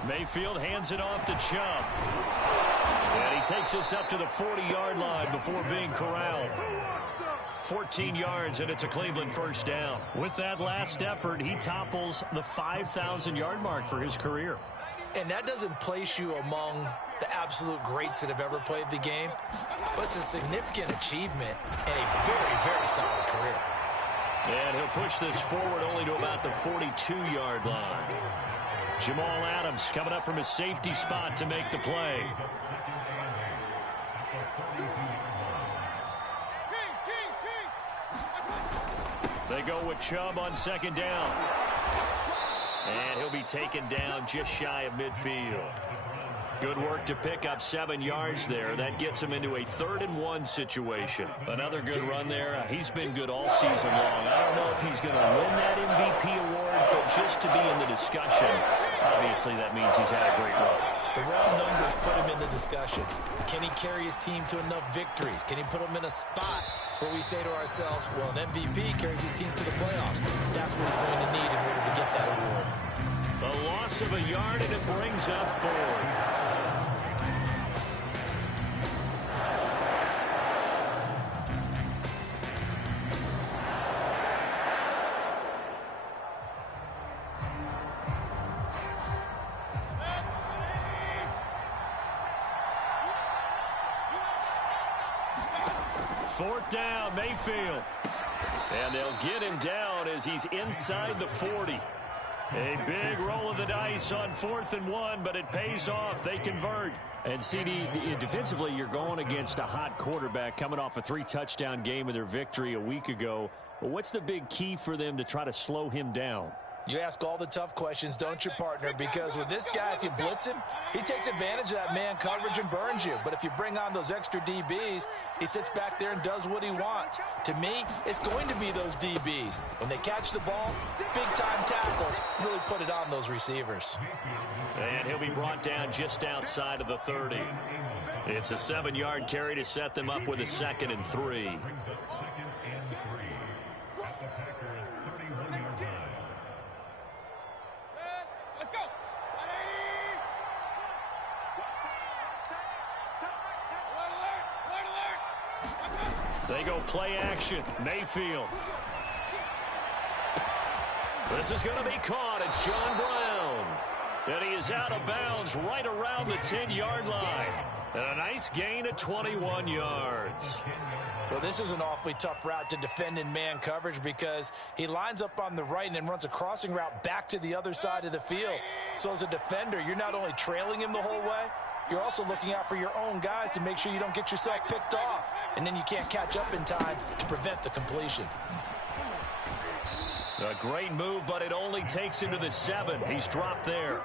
Mayfield hands it off to Chubb. And he takes us up to the 40-yard line before being corralled. 14 yards, and it's a Cleveland 1st down. With that last effort, he topples the 5,000-yard mark for his career. And that doesn't place you among the absolute greats that have ever played the game, but it's a significant achievement and a very, very solid career. And he'll push this forward only to about the 42-yard line. Jamal Adams coming up from his safety spot to make the play. They go with Chubb on second down. And he'll be taken down just shy of midfield. Good work to pick up 7 yards there. That gets him into a 3rd-and-1 situation. Another good run there. He's been good all season long. I don't know if he's going to win that MVP award, but just to be in the discussion, obviously that means he's had a great run. The raw numbers put him in the discussion. Can he carry his team to enough victories? Can he put them in a spot where we say to ourselves, well, an MVP carries his team to the playoffs. That's what he's going to need in order to get that award. A loss of a yard, and it brings up 4th. Fourth down, Mayfield. And they'll get him down as he's inside the 40. A big roll of the dice on 4th-and-1, but it pays off. They convert. And, CD, defensively, you're going against a hot quarterback coming off a 3-touchdown game in their victory a week ago. Well, what's the big key for them to try to slow him down? You ask all the tough questions, don't you, partner? Because with this guy, if you blitz him, he takes advantage of that man coverage and burns you. But if you bring on those extra DBs, he sits back there and does what he wants. To me, it's going to be those DBs. When they catch the ball, big-time tackles really put it on those receivers. And he'll be brought down just outside of the 30. It's a 7-yard carry to set them up with a 2nd and 3. They go play action. Mayfield. This is going to be caught. It's John Brown. And he is out of bounds right around the 10-yard line. And a nice gain of 21 yards. Well, this is an awfully tough route to defend in man coverage because he lines up on the right and then runs a crossing route back to the other side of the field. So as a defender, you're not only trailing him the whole way, you're also looking out for your own guys to make sure you don't get yourself picked off. And then you can't catch up in time to prevent the completion. A great move, but it only takes him to the 7. He's dropped there.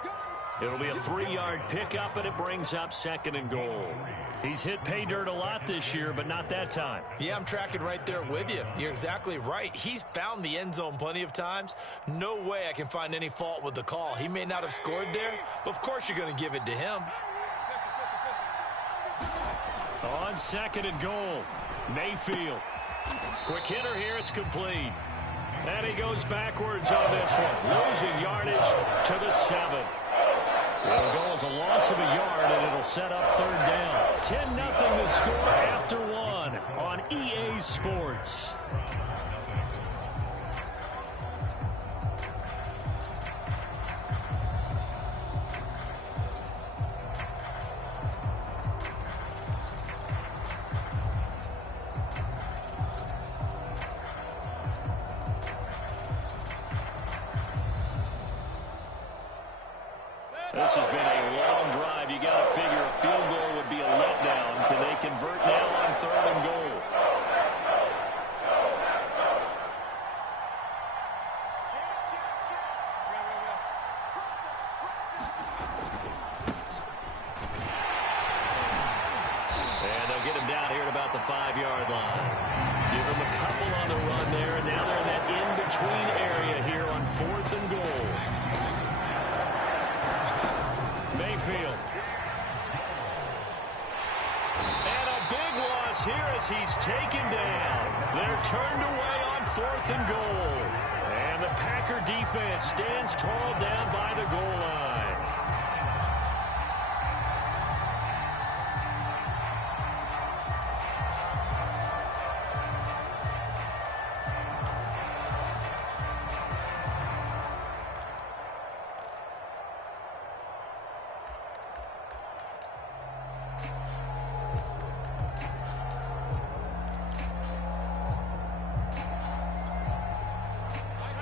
It'll be a 3-yard pickup, and it brings up 2nd and goal. He's hit pay dirt a lot this year, but not that time. Yeah, I'm tracking right there with you. You're exactly right. He's found the end zone plenty of times. No way I can find any fault with the call. He may not have scored there, but of course you're going to give it to him. On 2nd and goal, Mayfield. Quick hitter here, it's complete. And he goes backwards on this one, losing yardage to the 7. It'll go as a loss of a yard, and it'll set up 3rd down. 10-0 to score after 1 on EA Sports. This has been a long drive. You got to figure a field goal would be a letdown. Can they convert now on 3rd and goal? And they'll get him down here at about the 5-yard line. Give him a couple on the run there, and now they're in that in-between area here on 4th and goal. Mayfield. And a big loss here as he's taken down. They're turned away on 4th and goal. And the Packer defense stands tall down by the goal line.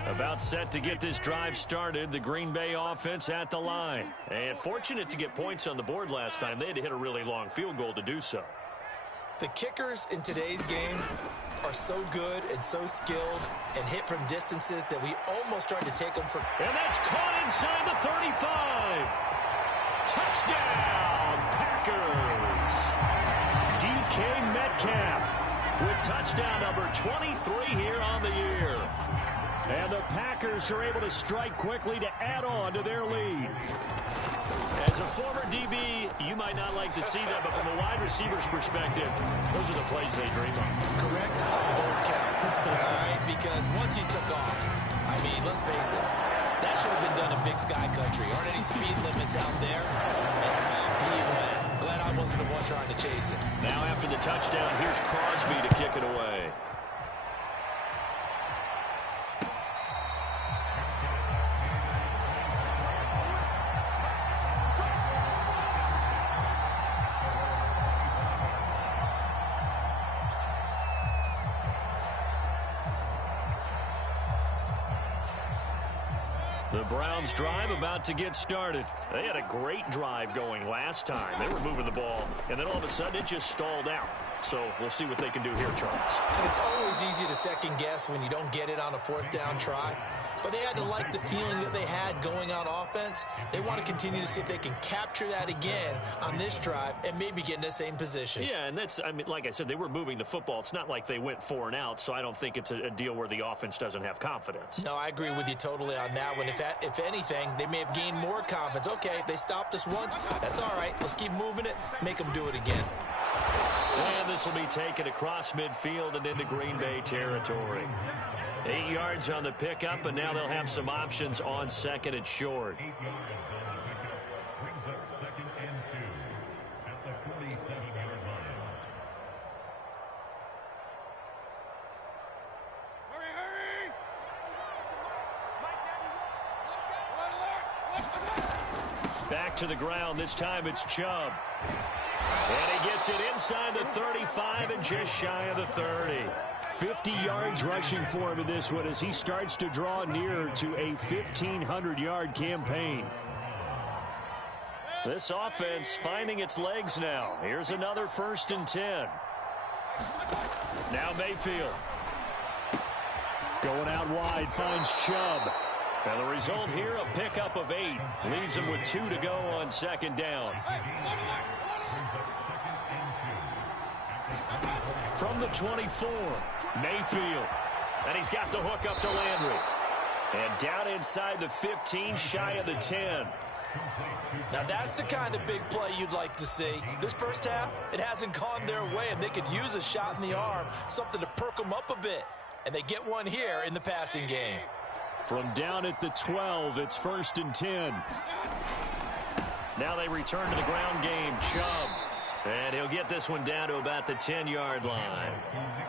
About set to get this drive started. The Green Bay offense at the line. And fortunate to get points on the board last time. They had to hit a really long field goal to do so. The kickers in today's game are so good and so skilled and hit from distances that we almost start to take them for... And that's caught inside the 35. Touchdown, Packers. DK Metcalf with touchdown number 23 here on the year. And the Packers are able to strike quickly to add on to their lead. As a former DB, you might not like to see that, but from a wide receiver's perspective, those are the plays they dream of. Correct on both counts. All right, because once he took off, I mean, let's face it, that should have been done in Big Sky Country. Aren't any speed limits out there? And off he went. Glad I wasn't the one trying to chase it. Now after the touchdown, here's Crosby to kick it away. The Browns drive about to get started. They had a great drive going last time. They were moving the ball, and then all of a sudden it just stalled out. So we'll see what they can do here, Charles. And it's always easy to second guess when you don't get it on a fourth down try. But they had to like the feeling that they had going on offense. They want to continue to see if they can capture that again on this drive and maybe get in the same position. Yeah, and that's, I mean, like I said, they were moving the football. It's not like they went 4 and out, so I don't think it's a deal where the offense doesn't have confidence. No, I agree with you totally on that one. If anything, they may have gained more confidence. Okay, they stopped us once. That's all right. Let's keep moving it. Make them do it again. And this will be taken across midfield and into Green Bay territory. 8 yards on the pickup, and now they'll have some options on second and short. Brings up second and 2 at the 47-yard line. Hurry! Back to the ground. This time it's Chubb. And he gets it inside the 35 and just shy of the 30. 50 yards rushing for him in this one as he starts to draw nearer to a 1,500-yard campaign. This offense finding its legs now. Here's another 1st and 10. Now Mayfield. Going out wide, finds Chubb. And the result here, a pickup of 8. Leaves him with 2 to go on second down. From the 24, Mayfield. And he's got the hook up to Landry. And down inside the 15, shy of the 10. Now that's the kind of big play you'd like to see. This first half, it hasn't gone their way, and they could use a shot in the arm, something to perk them up a bit. And they get one here in the passing game. From down at the 12, it's 1st and 10. Now they return to the ground game. Chubb. And he'll get this one down to about the 10-yard line.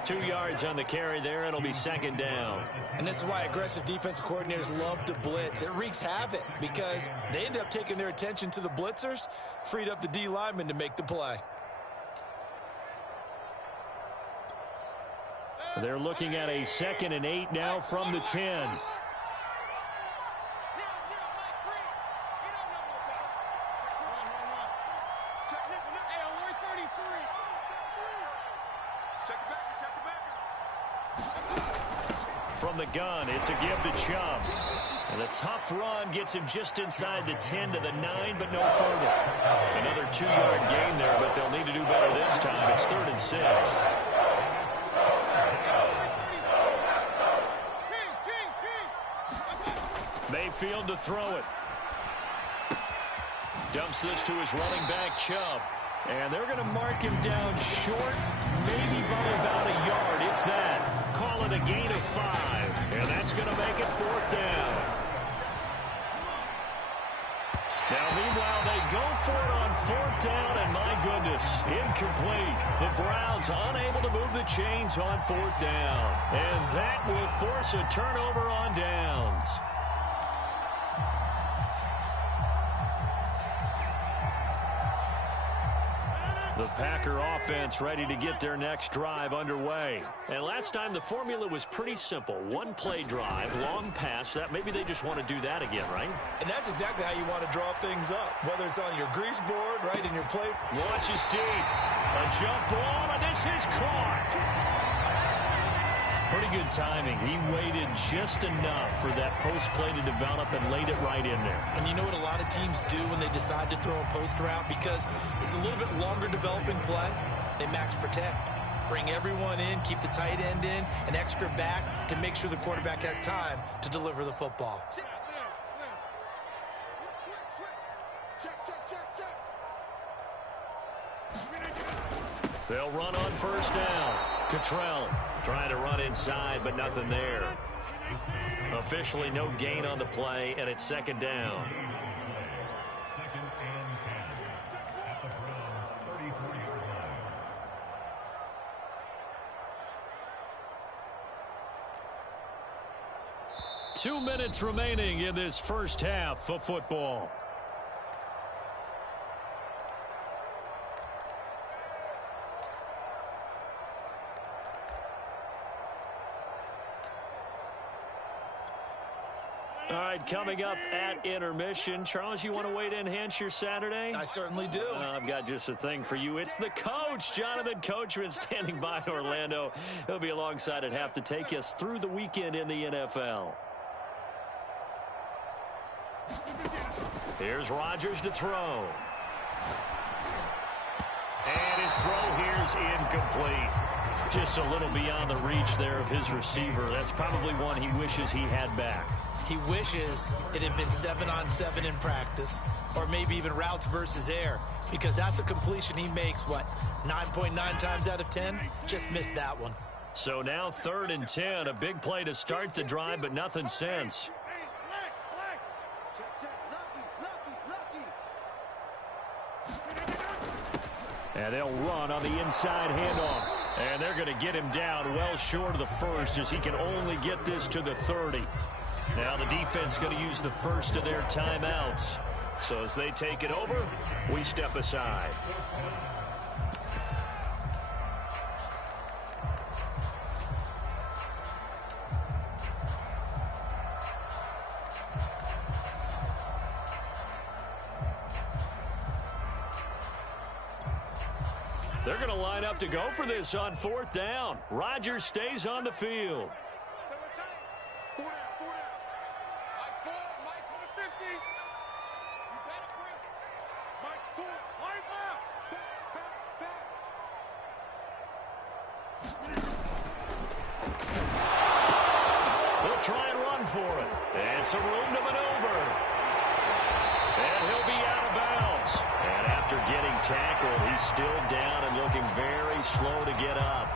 2 yards on the carry there. It'll be second down. And this is why aggressive defensive coordinators love to blitz. It wreaks havoc because they end up taking their attention to the blitzers, freed up the D lineman to make the play. They're looking at a 2nd and 8 now from the 10. From the gun, it's a give to Chubb. And a tough run gets him just inside the 10 to the 9, but no further. Another 2-yard gain there, but they'll need to do better this time. It's 3rd and 6. Mayfield to throw it. Dumps this to his running back, Chubb. And they're going to mark him down short, maybe by about a yard, if that. Call it a gain of 5. And that's going to make it 4th down. Now, meanwhile, they go for it on 4th down, and my goodness, incomplete. The Browns unable to move the chains on 4th down. And that will force a turnover on downs. The Packer offense ready to get their next drive underway. And last time the formula was pretty simple. 1-play drive, long pass. That maybe they just want to do that again, right? And that's exactly how you want to draw things up. Whether it's on your grease board, right, in your play. Launches deep. A jump ball, and this is caught. Pretty good timing. He waited just enough for that post play to develop and laid it right in there. And you know what a lot of teams do when they decide to throw a post route? Because it's a little bit longer developing play. They max protect. Bring everyone in, keep the tight end in, an extra back to make sure the quarterback has time to deliver the football. They'll run on first down. Cottrell trying to run inside, but nothing there. Officially no gain on the play, and it's second down. Second and 10 at the Browns' 34-yard line. Two minutes remaining in this first half of football. All right, coming up at intermission. Charles, you want to weigh in, enhance your Saturday? I certainly do. I've got just a thing for you. It's the coach, Jonathan Coachman, standing by in Orlando. He'll be alongside at half to take us through the weekend in the NFL. Here's Rodgers to throw. And his throw here's incomplete. Just a little beyond the reach there of his receiver. That's probably one he wishes he had back. He wishes it had been 7-on-7 in practice, or maybe even routes versus air, because that's a completion he makes, 9.9 times out of 10? Just missed that one. So now 3rd and 10, a big play to start the drive, but nothing since. And they'll run on the inside handoff. And they're going to get him down well short of the first, as he can only get this to the 30. Now the defense going to use the first of their timeouts. So as they take it over, we step aside. They're going to line up to go for this on 4th down. Rodgers stays on the field. They'll try and run for it. And some room to maneuver. And he'll be out of bounds. And after getting tackled, he's still down and looking very slow to get up.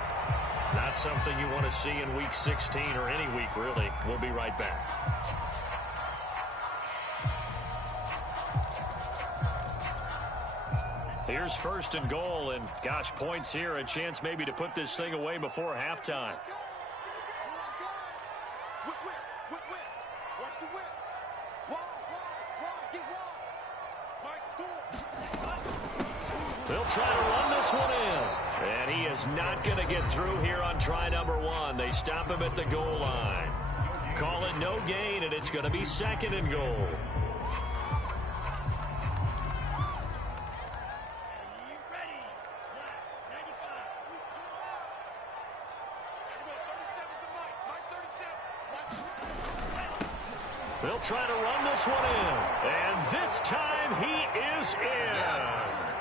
Not something you want to see in Week 16 or any week, really. We'll be right back. Here's 1st and goal, and gosh, points here, a chance maybe to put this thing away before halftime. They'll try to run this one in. And he is not going to get through here on try number 1. They stop him at the goal line. Call it no gain, and it's going to be 2nd and goal. They'll try to run this one in. And this time he is in. Yes.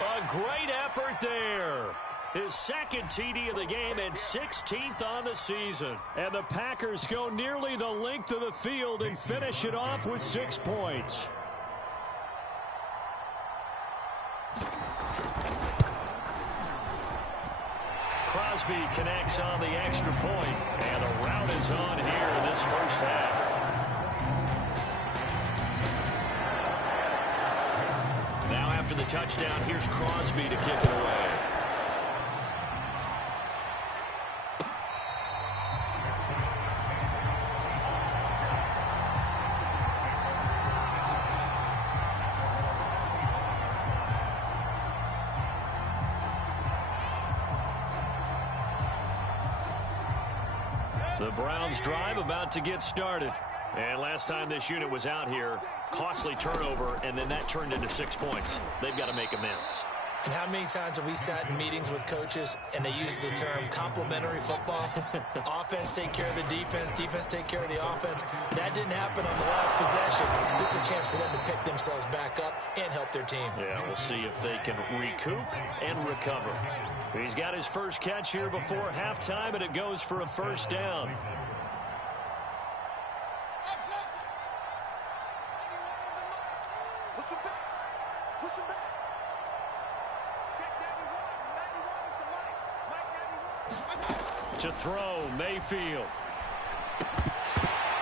A great effort there. His 2nd TD of the game and 16th on the season. And the Packers go nearly the length of the field and finish it off with 6 points. Crosby connects on the extra point, and the rout is on here in this first half. Now after the touchdown, here's Crosby to kick it away. The Browns drive about to get started. And last time this unit was out here, costly turnover, and then that turned into 6 points. They've got to make amends. And how many times have we sat in meetings with coaches and they use the term complementary football? Offense take care of the defense, defense take care of the offense. That didn't happen on the last possession. This is a chance for them to pick themselves back up and help their team. Yeah, we'll see if they can recoup and recover. He's got his first catch here before halftime, and it goes for a first down. Push him back. Push him back. Check 91. 91 is the Mike. Mike 91. To throw, Mayfield.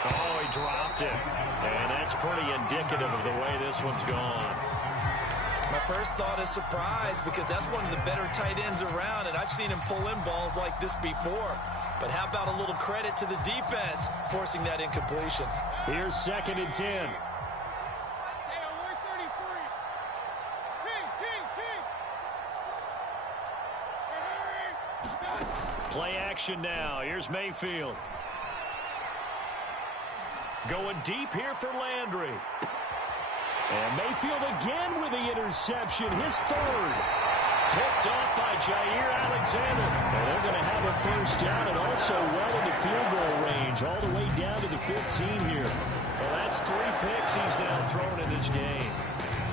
Oh, he dropped it. And that's pretty indicative of the way this one's gone. My first thought is surprise because that's one of the better tight ends around, and I've seen him pull in balls like this before. But how about a little credit to the defense forcing that incompletion? Here's 2nd and 10. Play action now. Here's Mayfield. Going deep here for Landry. And Mayfield again with the interception. His 3rd. Picked off by Jair Alexander. And they're going to have a first down and also well into field goal range. All the way down to the 15 here. Well, that's 3 picks he's now thrown in this game.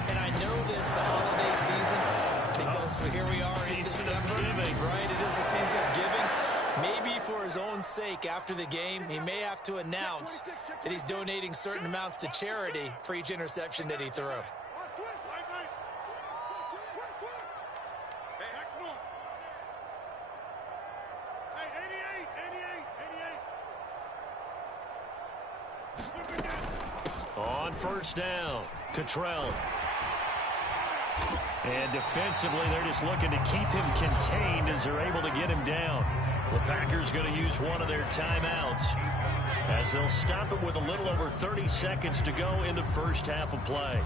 And I know this, the holiday season, because here we are in December, right? It is the season of giving. Maybe for his own sake after the game, he may have to announce that he's donating certain amounts to charity for each interception that he threw. On first down, Cottrell. And defensively, they're just looking to keep him contained as they're able to get him down. The Packers going to use one of their timeouts as they'll stop it with a little over 30 seconds to go in the first half of play.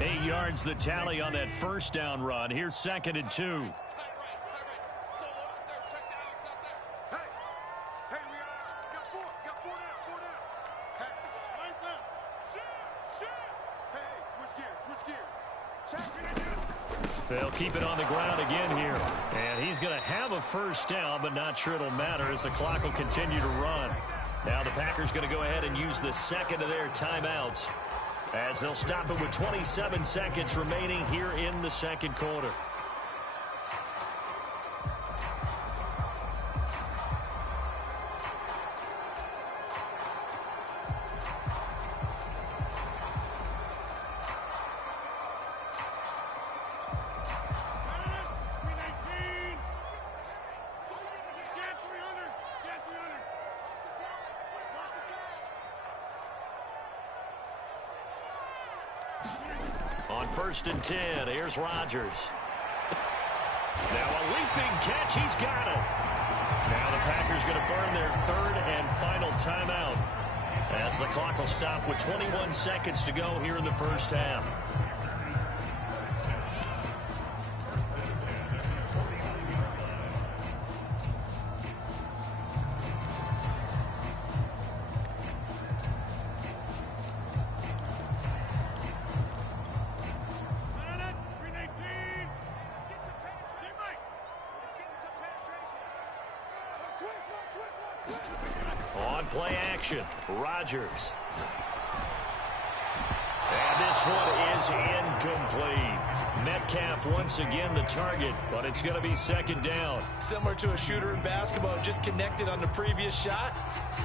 8 yards the tally on that first down run. Here's 2nd and 2. They'll keep it on the ground again here. And he's going to have a first down, but not sure it'll matter as the clock will continue to run. Now the Packers going to go ahead and use the second of their timeouts as they'll stop it with 27 seconds remaining here in the second quarter. On 1st and 10, here's Rodgers. Now a leaping catch, he's got it. Now the Packers going to burn their 3rd and final timeout as the clock will stop with 21 seconds to go here in the first half. On play action, Rodgers. And this one is incomplete. Metcalf once again the target, but it's going to be 2nd down. Similar to a shooter in basketball, just connected on the previous shot.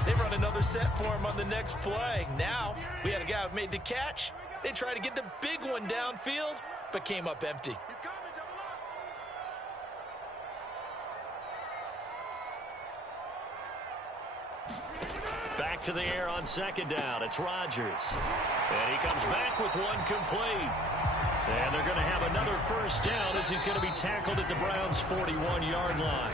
They run another set for him on the next play. Now, we had a guy who made the catch. They tried to get the big one downfield, but came up empty. Back to the air on 2nd down. It's Rodgers. And he comes back with one complete. And they're going to have another first down as he's going to be tackled at the Browns' 41-yard line.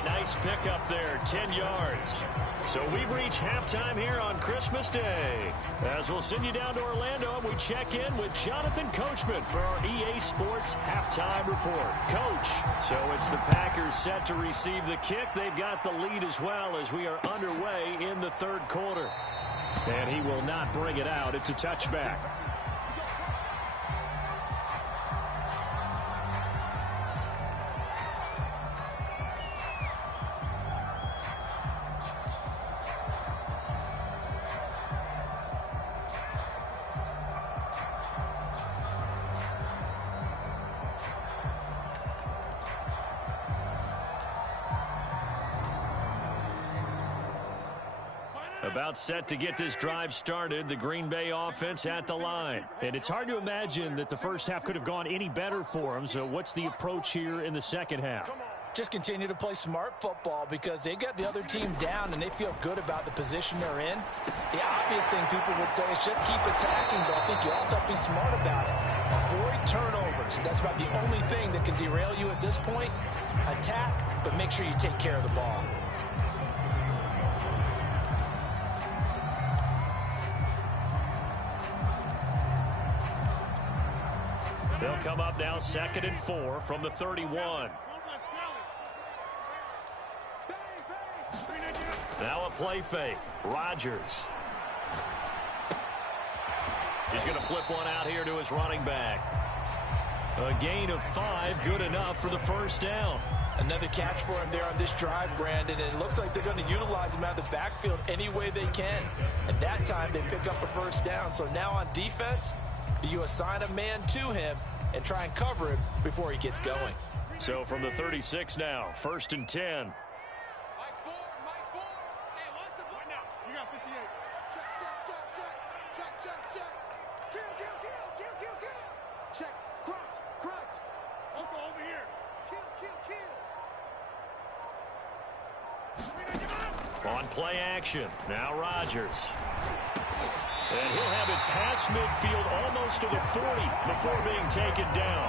A nice pickup there, 10 yards. So we've reached halftime here on Christmas Day. As we'll send you down to Orlando, and we check in with Jonathan Coachman for our EA Sports Halftime Report. Coach, so it's the Packers set to receive the kick. They've got the lead as well as we are underway in the 3rd quarter. And he will not bring it out. It's a touchback. About set to get this drive started, the Green Bay offense at the line. And it's hard to imagine that the first half could have gone any better for them. So what's the approach here in the second half? Just continue to play smart football because they got the other team down and they feel good about the position they're in. The obvious thing people would say is just keep attacking, but I think you also have to be smart about it. Avoid turnovers. That's about the only thing that can derail you at this point. Attack, but make sure you take care of the ball. They'll come up now 2nd and 4 from the 31. Now a play fake. Rodgers. He's going to flip one out here to his running back. A gain of 5, good enough for the first down. Another catch for him there on this drive, Brandon, and it looks like they're going to utilize him out of the backfield any way they can. And that time they pick up a first down. So now on defense, do you assign a man to him and try and cover him before he gets going? So from the 36 now, 1st and 10. On play action, now Rodgers. And he'll have it past midfield almost to the 40 before being taken down.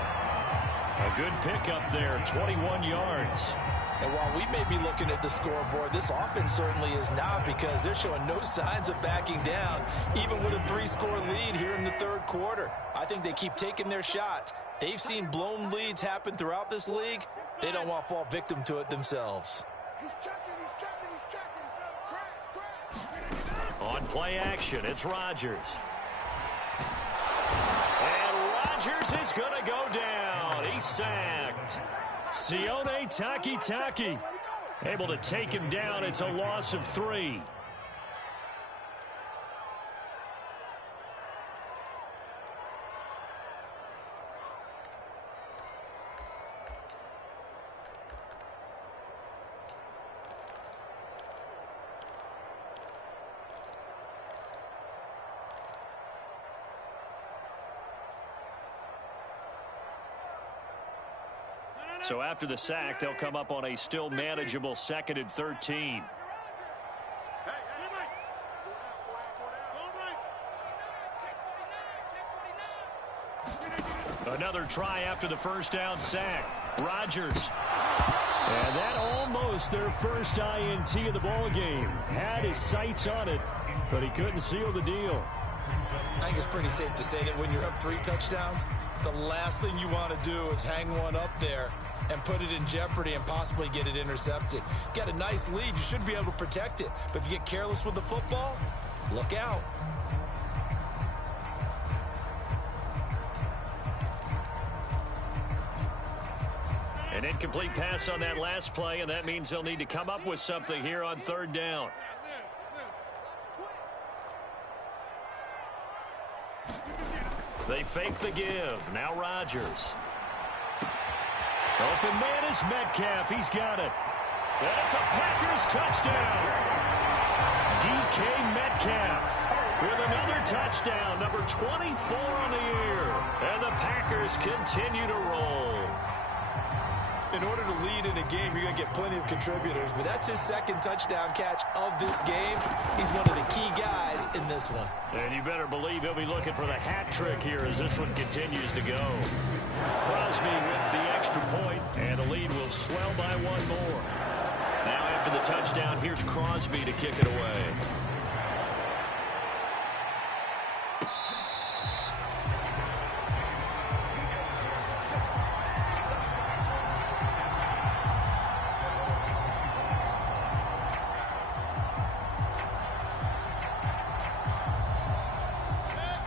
A good pickup there, 21 yards. And while we may be looking at the scoreboard, this offense certainly is not, because they're showing no signs of backing down, even with a 3-score lead here in the third quarter. I think they keep taking their shots. They've seen blown leads happen throughout this league. They don't want to fall victim to it themselves. He's checking. On play action, it's Rodgers. And Rodgers is going to go down. He's sacked. Sione Takitaki able to take him down. It's a loss of 3. So after the sack, they'll come up on a still manageable 2nd and 13. Another try after the first down sack. Rodgers. And that almost their first INT of the ball game. Had his sights on it, but he couldn't seal the deal. I think it's pretty safe to say that when you're up 3 touchdowns, the last thing you want to do is hang one up there and put it in jeopardy and possibly get it intercepted. You got a nice lead. You should be able to protect it. But if you get careless with the football, look out. An incomplete pass on that last play, and that means they'll need to come up with something here on 3rd down. They fake the give. Now Rodgers. Open man is Metcalf. He's got it. And it's a Packers touchdown. DK Metcalf with another touchdown, number 24 on the year. And the Packers continue to roll. In order to lead in a game, you're going to get plenty of contributors, but that's his 2nd touchdown catch of this game. He's one of the key guys in this one. And you better believe he'll be looking for the hat trick here as this one continues to go. Crosby with the extra point, and the lead will swell by 1 more. Now after the touchdown, here's Crosby to kick it away.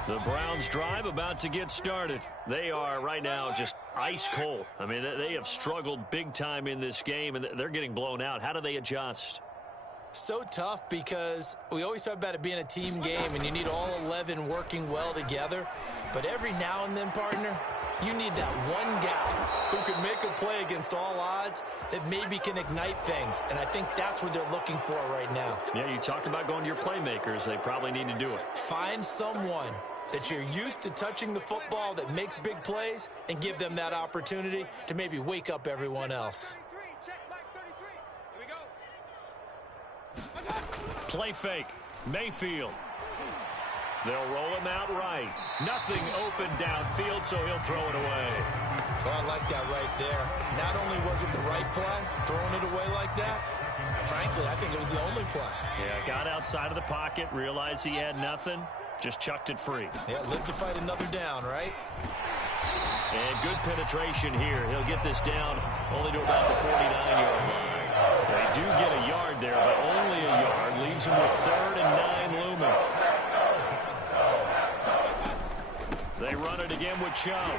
The Browns drive about to get started. They are right now just ice cold. I mean, they have struggled big time in this game, and they're getting blown out. How do they adjust? So tough, because we always talk about it being a team game, and you need all 11 working well together. But every now and then, partner, You need that one guy who can make a play against all odds that maybe can ignite things. And I think that's what they're looking for right now. Yeah, you talk about going to your playmakers. They probably need to do it. Find someone that you're used to touching the football that makes big plays and give them that opportunity to maybe wake up everyone else. Play fake. Mayfield. They'll roll him out right. Nothing open downfield, so he'll throw it away. Well, I like that right there. Not only was it the right play, throwing it away like that, frankly, I think it was the only play. Yeah, got outside of the pocket, realized he had nothing, just chucked it free. Yeah, live to fight another down, right? And good penetration here. He'll get this down only to about the 49-yard line. They do get a yard there, but only a yard. Leaves him with 3rd and 9 looming. They run it again with Chubb.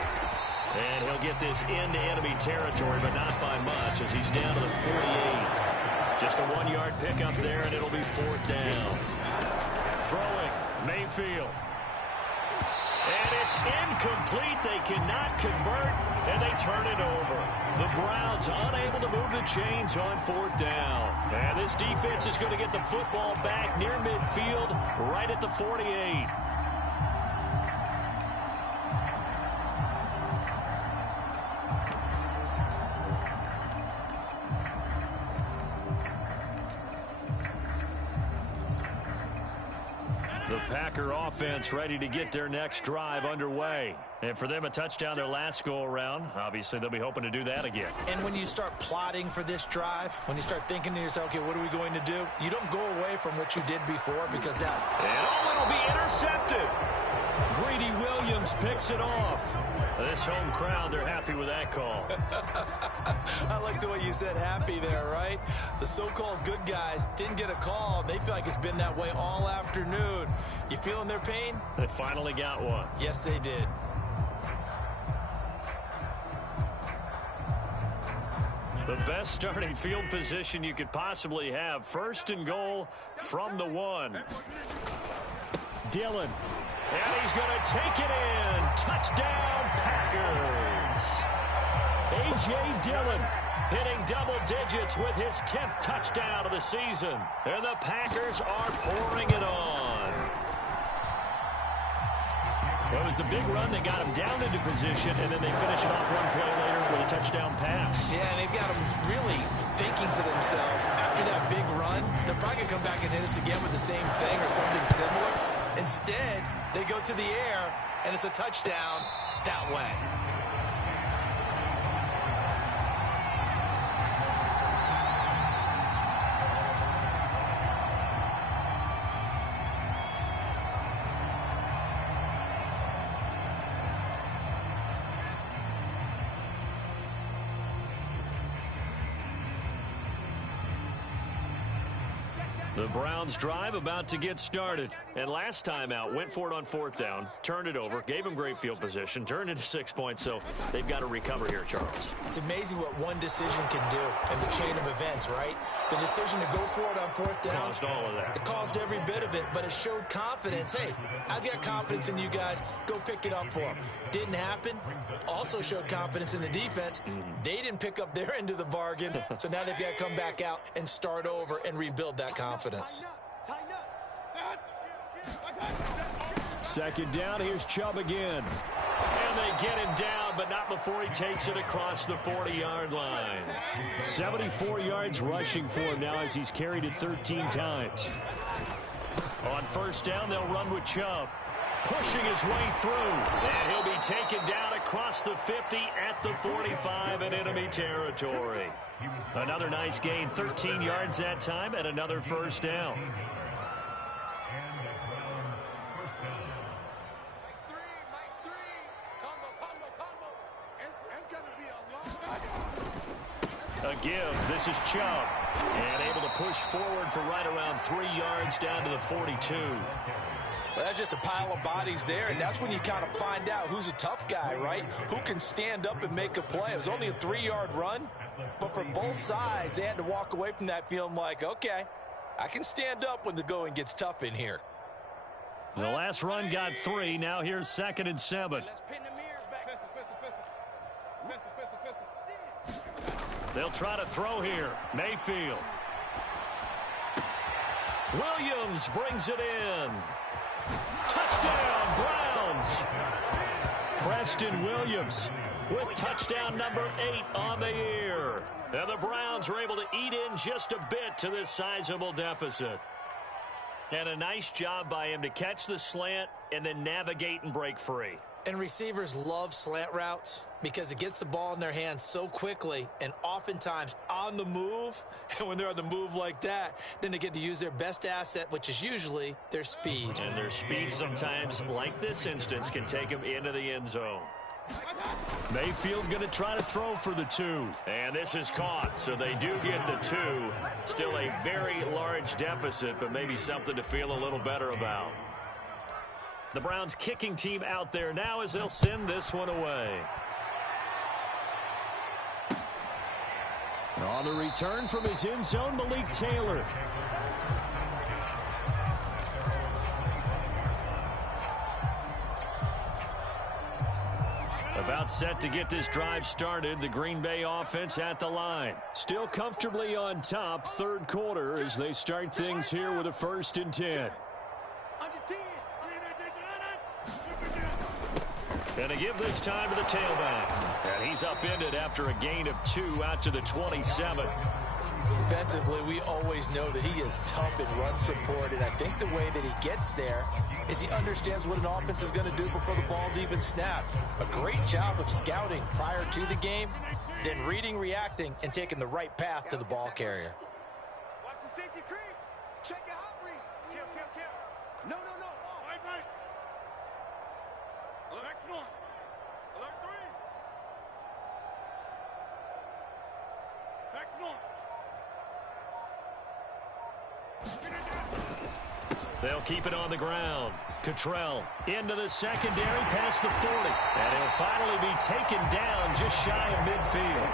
And he'll get this into enemy territory, but not by much as he's down to the 48. Just a 1-yard pickup there, and it'll be 4th down. Throwing, Mayfield. And it's incomplete. They cannot convert, and they turn it over. The Browns unable to move the chains on 4th down. And this defense is going to get the football back near midfield, right at the 48. The Packer offense ready to get their next drive underway. And for them, a touchdown their last go-around. Obviously, they'll be hoping to do that again. And when you start plotting for this drive, when you start thinking to yourself, okay, what are we going to do? You don't go away from what you did before because that... And it'll be intercepted. Greedy Williams picks it off. This home crowd, they're happy with that call. I like the way you said happy there, right? The so-called good guys didn't get a call. They feel like it's been that way all afternoon. You feeling their pain? They finally got one. Yes, they did. The best starting field position you could possibly have. 1st and goal from the 1. Dillon. And he's going to take it in. Touchdown, Packers. A.J. Dillon hitting double digits with his 10th touchdown of the season. And the Packers are pouring it on. It was the big run that got him down into position, and then they finish it off one play later with a touchdown pass. Yeah, and they've got them really thinking to themselves, after that big run, they're probably going to come back and hit us again with the same thing or something similar. Instead, they go to the air, and it's a touchdown that way. The Browns drive about to get started. And last time out, went for it on 4th down, turned it over, gave him great field position, turned into 6 points, so they've got to recover here, Charles. It's amazing what one decision can do in the chain of events, right? The decision to go for it on 4th down. Caused all of that. It caused every bit of it, but it showed confidence. Hey, I've got confidence in you guys. Go pick it up for them. Didn't happen. Also showed confidence in the defense. They didn't pick up their end of the bargain, so now they've got to come back out and start over and rebuild that confidence. 2nd down, here's Chubb again. And they get him down, but not before he takes it across the 40-yard line. 74 yards rushing for him now as he's carried it 13 times. On 1st down, they'll run with Chubb. Pushing his way through. And he'll be taken down across the 50 at the 45 in enemy territory. Another nice gain, 13 yards that time, and another 1st down. A give. This is Chubb. And able to push forward for right around 3 yards down to the 42. Well, that's just a pile of bodies there, and that's when you kind of find out who's a tough guy, right? Who can stand up and make a play. It was only a 3-yard run, but for both sides, they had to walk away from that feeling like, okay, I can stand up when the going gets tough in here. The last run got 3. Now here's 2nd and 7. They'll try to throw here. Mayfield. Williams brings it in. Touchdown, Browns. Preston Williams with touchdown number 8 on the year. And the Browns are able to eat in just a bit to this sizable deficit. And a nice job by him to catch the slant and then navigate and break free. And receivers love slant routes because it gets the ball in their hands so quickly and oftentimes on the move. And when they're on the move like that, then they get to use their best asset, which is usually their speed. And their speed sometimes, like this instance, can take them into the end zone. Mayfield going to try to throw for the 2. And this is caught, so they do get the 2. Still a very large deficit, but maybe something to feel a little better about. The Browns kicking team out there now as they'll send this one away. On the return from his end zone, Malik Taylor. About set to get this drive started. The Green Bay offense at the line. Still comfortably on top, third quarter, as they start things here with a 1st and 10. And to give this time to the tailback. And he's upended after a gain of 2 out to the 27. Defensively, we always know that he is tough in run support, and I think the way that he gets there is he understands what an offense is going to do before the ball's even snapped. A great job of scouting prior to the game, then reading, reacting, and taking the right path to the ball carrier. Watch the safety creep. Check your hot read. Kill. No. Right. Alert 1. Alert 3. Back 1. They'll keep it on the ground. Cottrell into the secondary past the 40. And he'll finally be taken down just shy of midfield.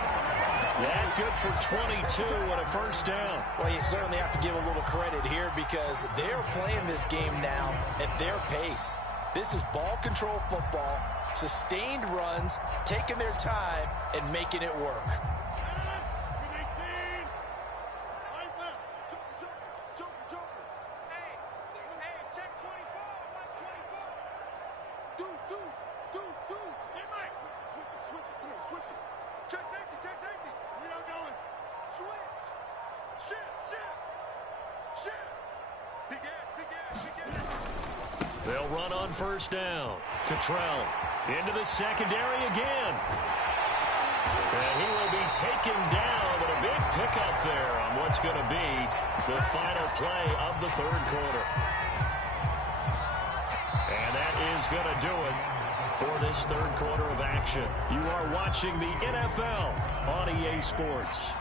That good for 22 and a 1st down. Well, you certainly have to give a little credit here because they're playing this game now at their pace. This is ball control football, sustained runs, taking their time, and making it work. They'll run on 1st down. Cottrell into the secondary again. And he will be taken down, but a big pickup there on what's going to be the final play of the 3rd quarter. And that is going to do it for this 3rd quarter of action. You are watching the NFL on EA Sports.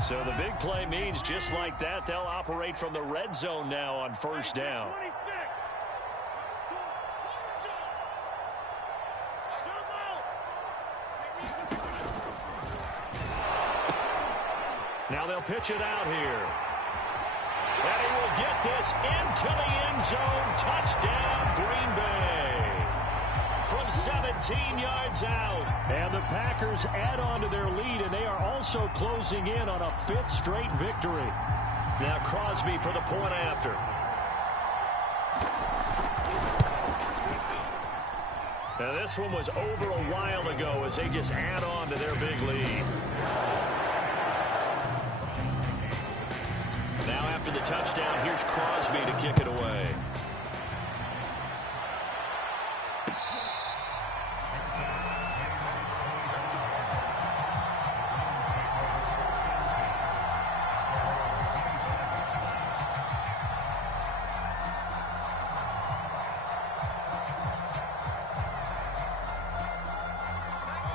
So the big play means just like that, they'll operate from the red zone now on 1st down. Now they'll pitch it out here. And he will get this into the end zone. Touchdown, Green Bay. From 17 yards out. And the Packers add on to their lead, and they are also closing in on a 5th straight victory. Now Crosby for the point after. Now this one was over a while ago as they just add on to their big lead. Now after the touchdown, here's Crosby to kick it away.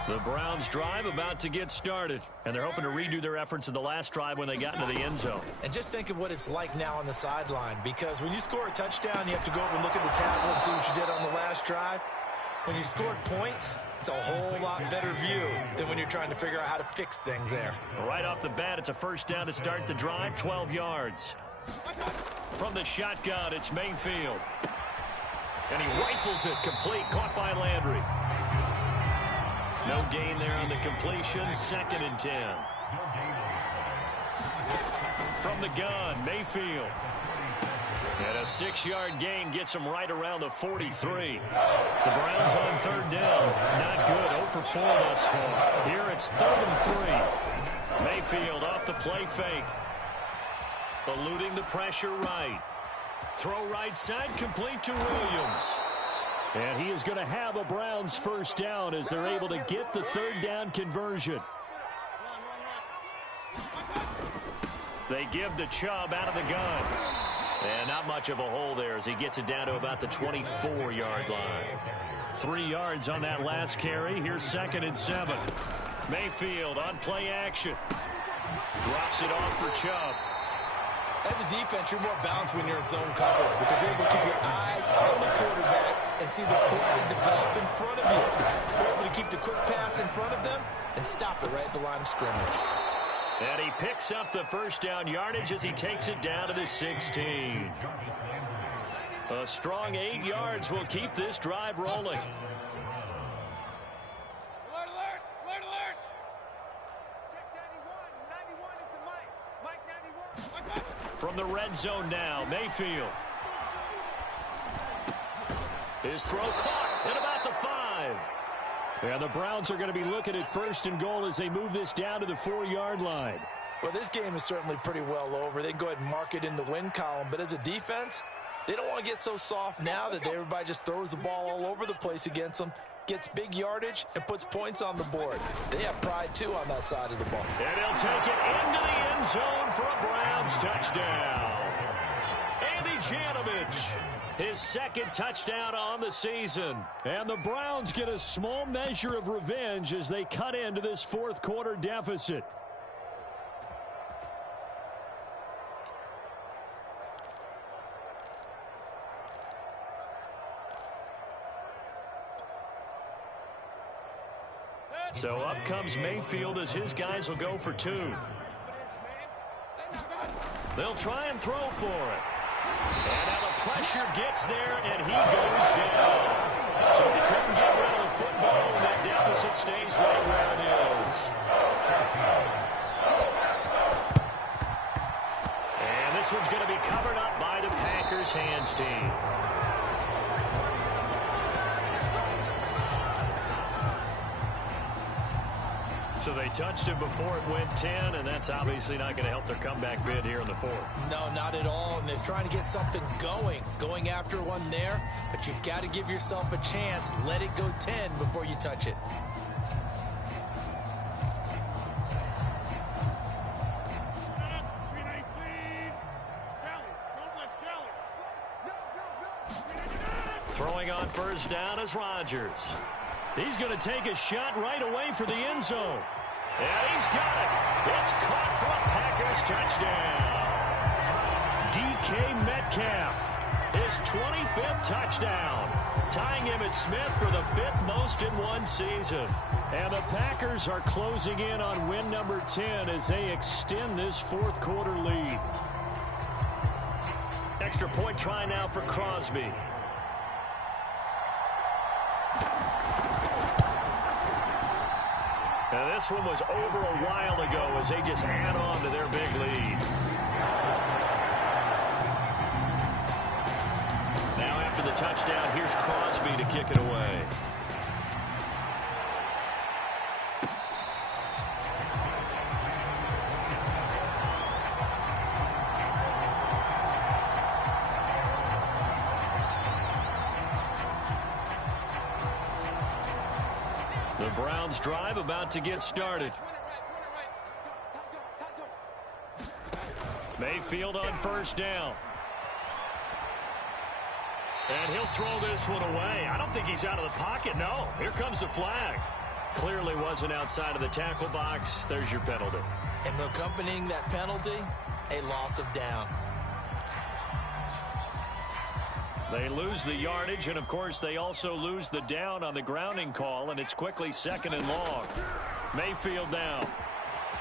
The Browns drive about to get started, and they're hoping to redo their efforts in the last drive when they got into the end zone. And just think of what it's like now on the sideline, because when you score a touchdown, you have to go over and look at the tablet and see what you did on the last drive. When you scored points, it's a whole lot better view than when you're trying to figure out how to fix things there. Right off the bat, it's a 1st down to start the drive, 12 yards. From the shotgun, it's Mayfield. And he rifles it complete, caught by Landry. No gain there on the completion, 2nd and 10. From the gun, Mayfield. And a 6-yard gain gets him right around the 43. The Browns on 3rd down. Not good. 0 for 4 thus far. Here it's 3rd and 3. Mayfield off the play fake. Eluding the pressure right. Throw right side, complete to Williams. And he is going to have a Browns first down as they're able to get the 3rd down conversion. They give the Chubb out of the gun. And not much of a hole there as he gets it down to about the 24-yard line. 3 yards on that last carry. Here's 2nd and 7. Mayfield on play action. Drops it off for Chubb. As a defense, you're more balanced when you're in zone coverage because you're able to keep your eyes on the quarterback and see the play develop in front of you. You're able to keep the quick pass in front of them and stop it right at the line of scrimmage. And he picks up the first down yardage as he takes it down to the 16. A strong 8 yards will keep this drive rolling. Alert, alert, alert, alert. Check 91. 91 is the mic. Mike 91. From the red zone now, Mayfield. His throw caught at about the 5. And the Browns are going to be looking at 1st and goal as they move this down to the 4-yard line. Well, this game is certainly pretty well over. They can go ahead and mark it in the win column. But as a defense, they don't want to get so soft now that everybody just throws the ball all over the place against them, gets big yardage, and puts points on the board. They have pride, too, on that side of the ball. And he'll take it into the end zone for a Browns touchdown. Andy Janovich, his 2nd touchdown on the season. And the Browns get a small measure of revenge as they cut into this 4th quarter deficit. So up comes Mayfield as his guys will go for 2. They'll try and throw for it. And now the pressure gets there, and he goes down. So he couldn't get rid of the football, and that deficit stays right where it is. And this one's going to be covered up by the Packers hands team. So they touched him before it went 10, and that's obviously not going to help their comeback bid here in the 4th. No, not at all. And they're trying to get something going after one there. But you've got to give yourself a chance. Let it go 10 before you touch it. Throwing on first down is Rodgers. He's going to take a shot right away for the end zone. And he's got it. It's caught for a Packers touchdown. DK Metcalf, his 25th touchdown, tying him at Smith for the 5th most in one season. And the Packers are closing in on win number 10 as they extend this 4th quarter lead. Extra point try now for Crosby. Now this one was over a while ago as they just add on to their big lead. Now after the touchdown, here's Crosby to kick it away. The Browns drive about to get started. Mayfield on first down. And he'll throw this one away. I don't think he's out of the pocket. No, here comes the flag. Clearly wasn't outside of the tackle box. There's your penalty. And accompanying that penalty, a loss of down. They lose the yardage, and of course they also lose the down on the grounding call, and it's quickly 2nd and long. Mayfield now.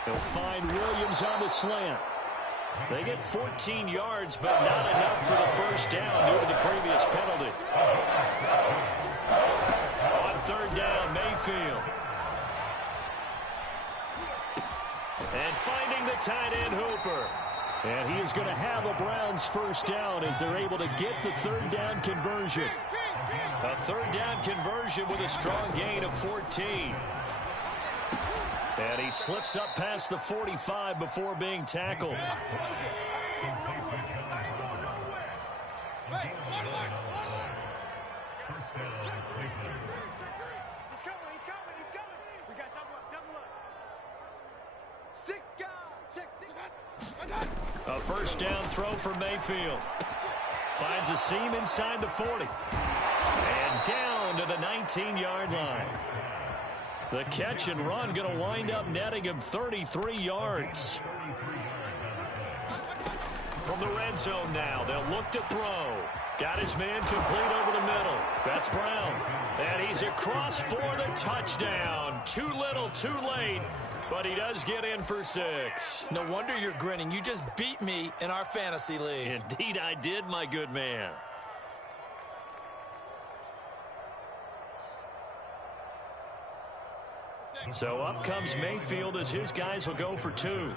He'll find Williams on the slant. They get 14 yards, but not enough for the first down due to the previous penalty. On 3rd down, Mayfield. And finding the tight end Hooper. And he is going to have a Browns first down as they're able to get the third down conversion. A third down conversion with a strong gain of 14. And he slips up past the 45 before being tackled. A first down throw for Mayfield. Finds a seam inside the 40. And down to the 19-yard line. The catch and run going to wind up netting him 33 yards. From the red zone now, they'll look to throw. Got his man complete over the middle. That's Brown. And he's across for the touchdown. Too little, too late. But he does get in for 6. No wonder you're grinning. You just beat me in our fantasy league. Indeed I did, my good man. So up comes Mayfield as his guys will go for 2.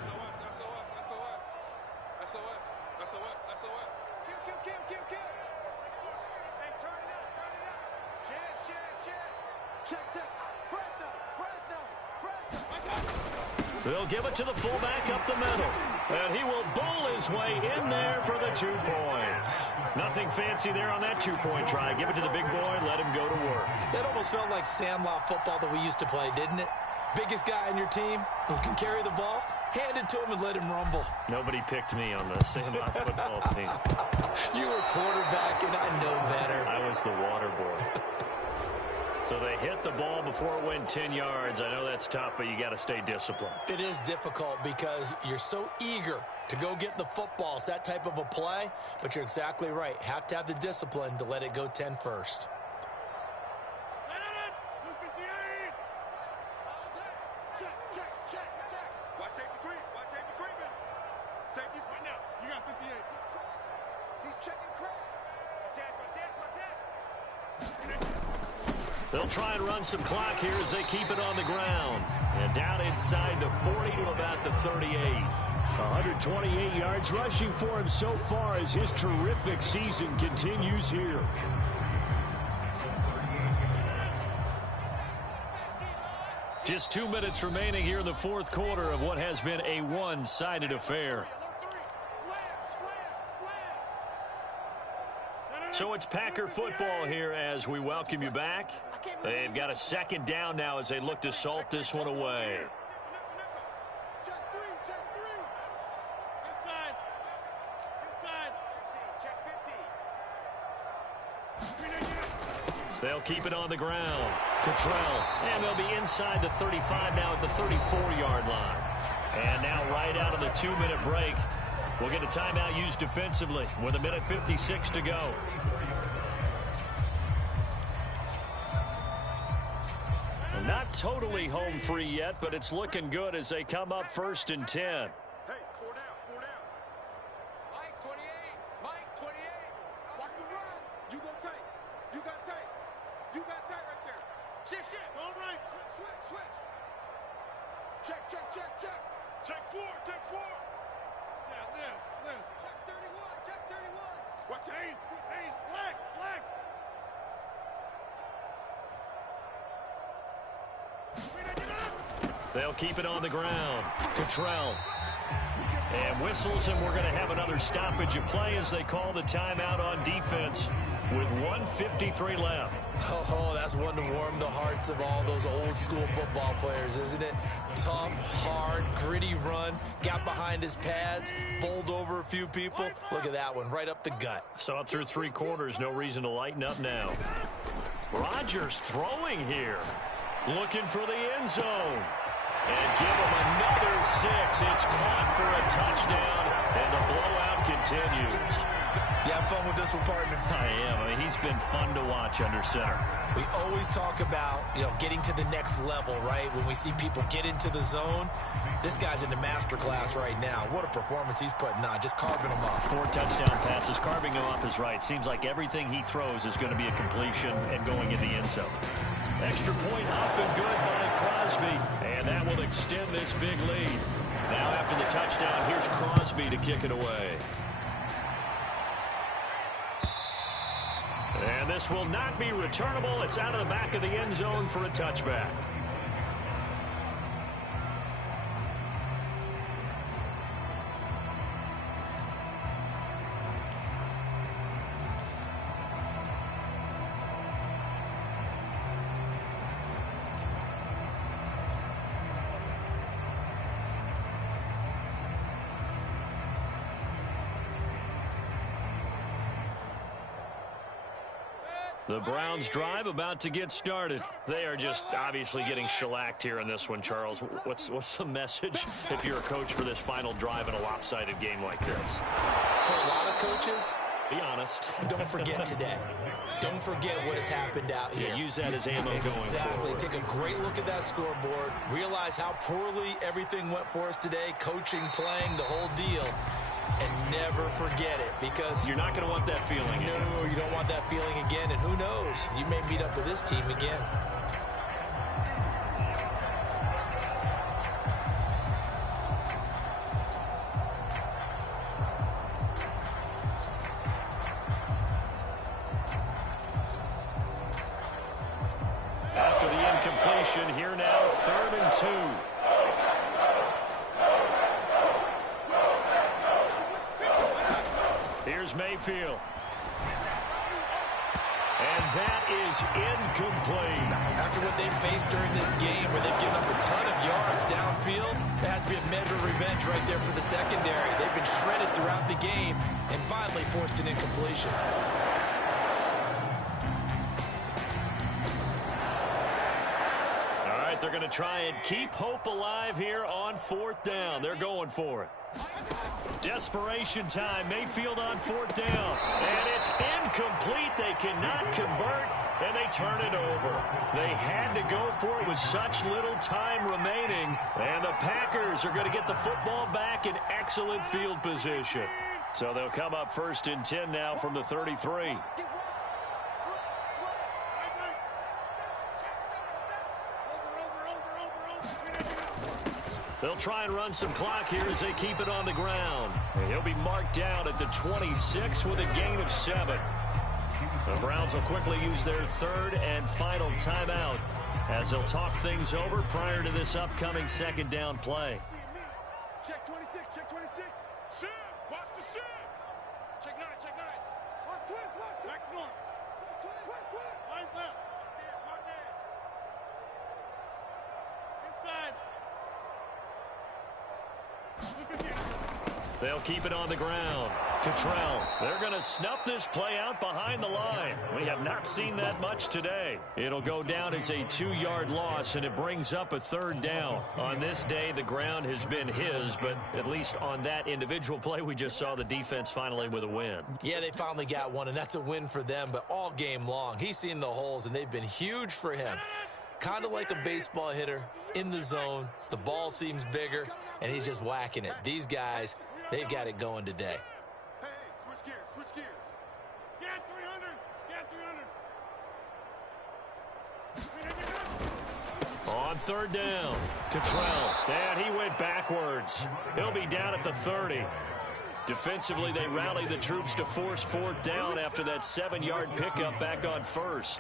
They'll give it to the fullback up the middle. And he will bowl his way in there for the 2 points. Nothing fancy there on that 2-point try. Give it to the big boy, let him go to work. That almost felt like sandlot football that we used to play, didn't it? Biggest guy on your team who can carry the ball, hand it to him and let him rumble. Nobody picked me on the sandlot football team. You were quarterback, and I know better. I was the water boy. So they hit the ball before it went 10 yards. I know that's tough, but you got to stay disciplined. It is difficult because you're so eager to go get the football. It's that type of a play, but you're exactly right. Have to have the discipline to let it go 10 first. Watch safety creep. Watch safety creeping. Safety's right now. You got 58. He's checking crap. They'll try and run some clock here as they keep it on the ground. And down inside the 40 to about the 38. 128 yards rushing for him so far as his terrific season continues here. Just 2 minutes remaining here in the fourth quarter of what has been a one-sided affair. So it's Packer football here as we welcome you back. They've got a second down now as they look to salt this one away. Check three. Inside. Check 50. They'll keep it on the ground. Cottrell. And they'll be inside the 35 now at the 34-yard line. And now right out of the 2-minute break, we'll get a timeout used defensively with 1:56 to go. Not totally home free yet, but it's looking good as they come up 1st and 10. Hey, 4 down. Mike 28. Watch the run. You go tight. You got tight right there. Shift. Go right. Switch. Check. Check 4. Yeah, this. Check 31. Watch it. Hey, flex. They'll keep it on the ground. Cottrell. And whistles, and we're going to have another stoppage of play as they call the timeout on defense with 1:53 left. Oh, that's one to warm the hearts of all those old school football players, isn't it? Tough, hard, gritty run. Got behind his pads, bowled over a few people. Look at that one, right up the gut. So up through 3 quarters, no reason to lighten up now. Rodgers throwing here. Looking for the end zone. And give him another 6. It's caught for a touchdown, and the blowout continues. You have fun with this one, partner? I am. I mean, he's been fun to watch under center. We always talk about, getting to the next level, right? When we see people get into the zone, this guy's in the master class right now. What a performance he's putting on, just carving them up. 4 touchdown passes. Carving them up is right. Seems like everything he throws is going to be a completion and going in the end zone. Extra point up and good by Crosby, and that will extend this big lead. Now after the touchdown, here's Crosby to kick it away. And this will not be returnable. It's out of the back of the end zone for a touchback. The Browns drive about to get started. They are just obviously getting shellacked here in this one, Charles. What's the message if you're a coach for this final drive in a lopsided game like this? For a lot of coaches, be honest. Don't forget today. Don't forget what has happened out here. Yeah, use that as ammo going forward. Exactly. Take a great look at that scoreboard. Realize how poorly everything went for us today. Coaching, playing, the whole deal. And never forget it, because you're not going to want that feeling. No, you don't want that feeling again. And who knows? You may meet up with this team again. After the incompletion, here now, 3rd and 2. Here's Mayfield. And that is incomplete. After what they've faced during this game, where they've given up a ton of yards downfield, there has to be a measure of revenge right there for the secondary. They've been shredded throughout the game and finally forced an incompletion. All right, they're going to try and keep hope alive here on 4th down. They're going for it. Desperation time. Mayfield on 4th down. And it's incomplete. They cannot convert, and they turn it over. They had to go for it with such little time remaining. And the Packers are going to get the football back in excellent field position. So they'll come up 1st and 10 now from the 33. They'll try and run some clock here as they keep it on the ground. He'll be marked down at the 26 with a gain of 7. The Browns will quickly use their 3rd and final timeout as they'll talk things over prior to this upcoming 2nd down play. Check 26, check 26. Shift, watch the shift. Check 9, check 9. Watch twist, watch twist. Check north. Twist. Line left. Watch it. Inside. They'll keep it on the ground. Cottrell, they're going to snuff this play out behind the line. We have not seen that much today. It'll go down as a 2-yard loss, and it brings up a 3rd down. On this day, the ground has been his, but at least on that individual play, we just saw the defense finally with a win. Yeah, they finally got one, and that's a win for them, but all game long, he's seen the holes, and they've been huge for him. Kind of like a baseball hitter in the zone. The ball seems bigger, and he's just whacking it. These guys, they've got it going today. Hey, switch gears. Get 300. On 3rd down, Cottrell, and he went backwards. He'll be down at the 30. Defensively, they rally the troops to force 4th down after that 7-yard pickup back on 1st.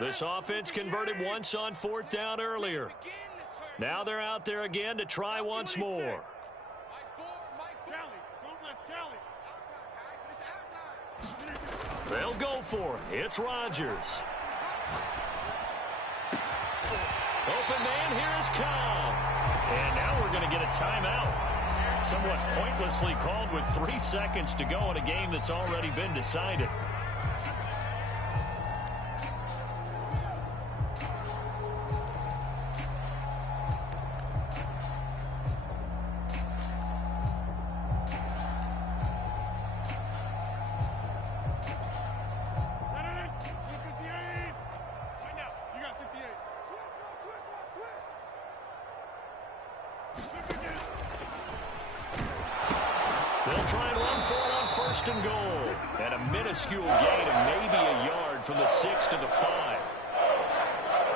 This offense converted once on 4th down earlier. Now they're out there again to try once more. They'll go for it. It's Rodgers. Open man, here is Cobb. And now we're going to get a timeout. Somewhat pointlessly called with 3 seconds to go in a game that's already been decided. try and run for it on 1st and goal. And a minuscule gain of maybe a yard from the 6 to the 5.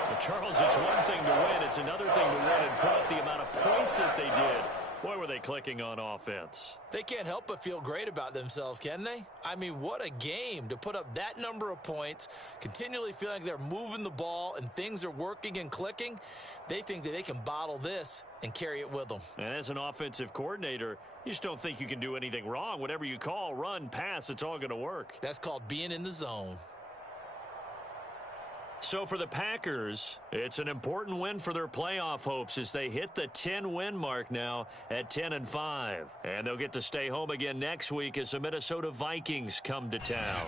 But Charles, it's one thing to win. It's another thing to win and put up the amount of points that they did. Boy, were they clicking on offense. They can't help but feel great about themselves, can they? I mean, what a game to put up that number of points, continually feeling like they're moving the ball and things are working and clicking. They think that they can bottle this and carry it with them. And as an offensive coordinator, you just don't think you can do anything wrong. Whatever you call, run, pass, it's all going to work. That's called being in the zone. So for the Packers, it's an important win for their playoff hopes as they hit the 10-win mark now at 10-5. And they'll get to stay home again next week as the Minnesota Vikings come to town.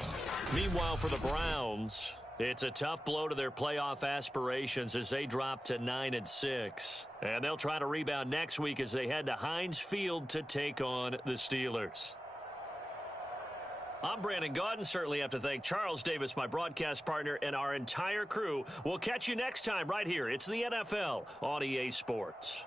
Meanwhile, for the Browns, it's a tough blow to their playoff aspirations as they drop to 9-6. And they'll try to rebound next week as they head to Heinz Field to take on the Steelers. I'm Brandon Gaudin. Certainly have to thank Charles Davis, my broadcast partner, and our entire crew. We'll catch you next time right here. It's the NFL on EA Sports.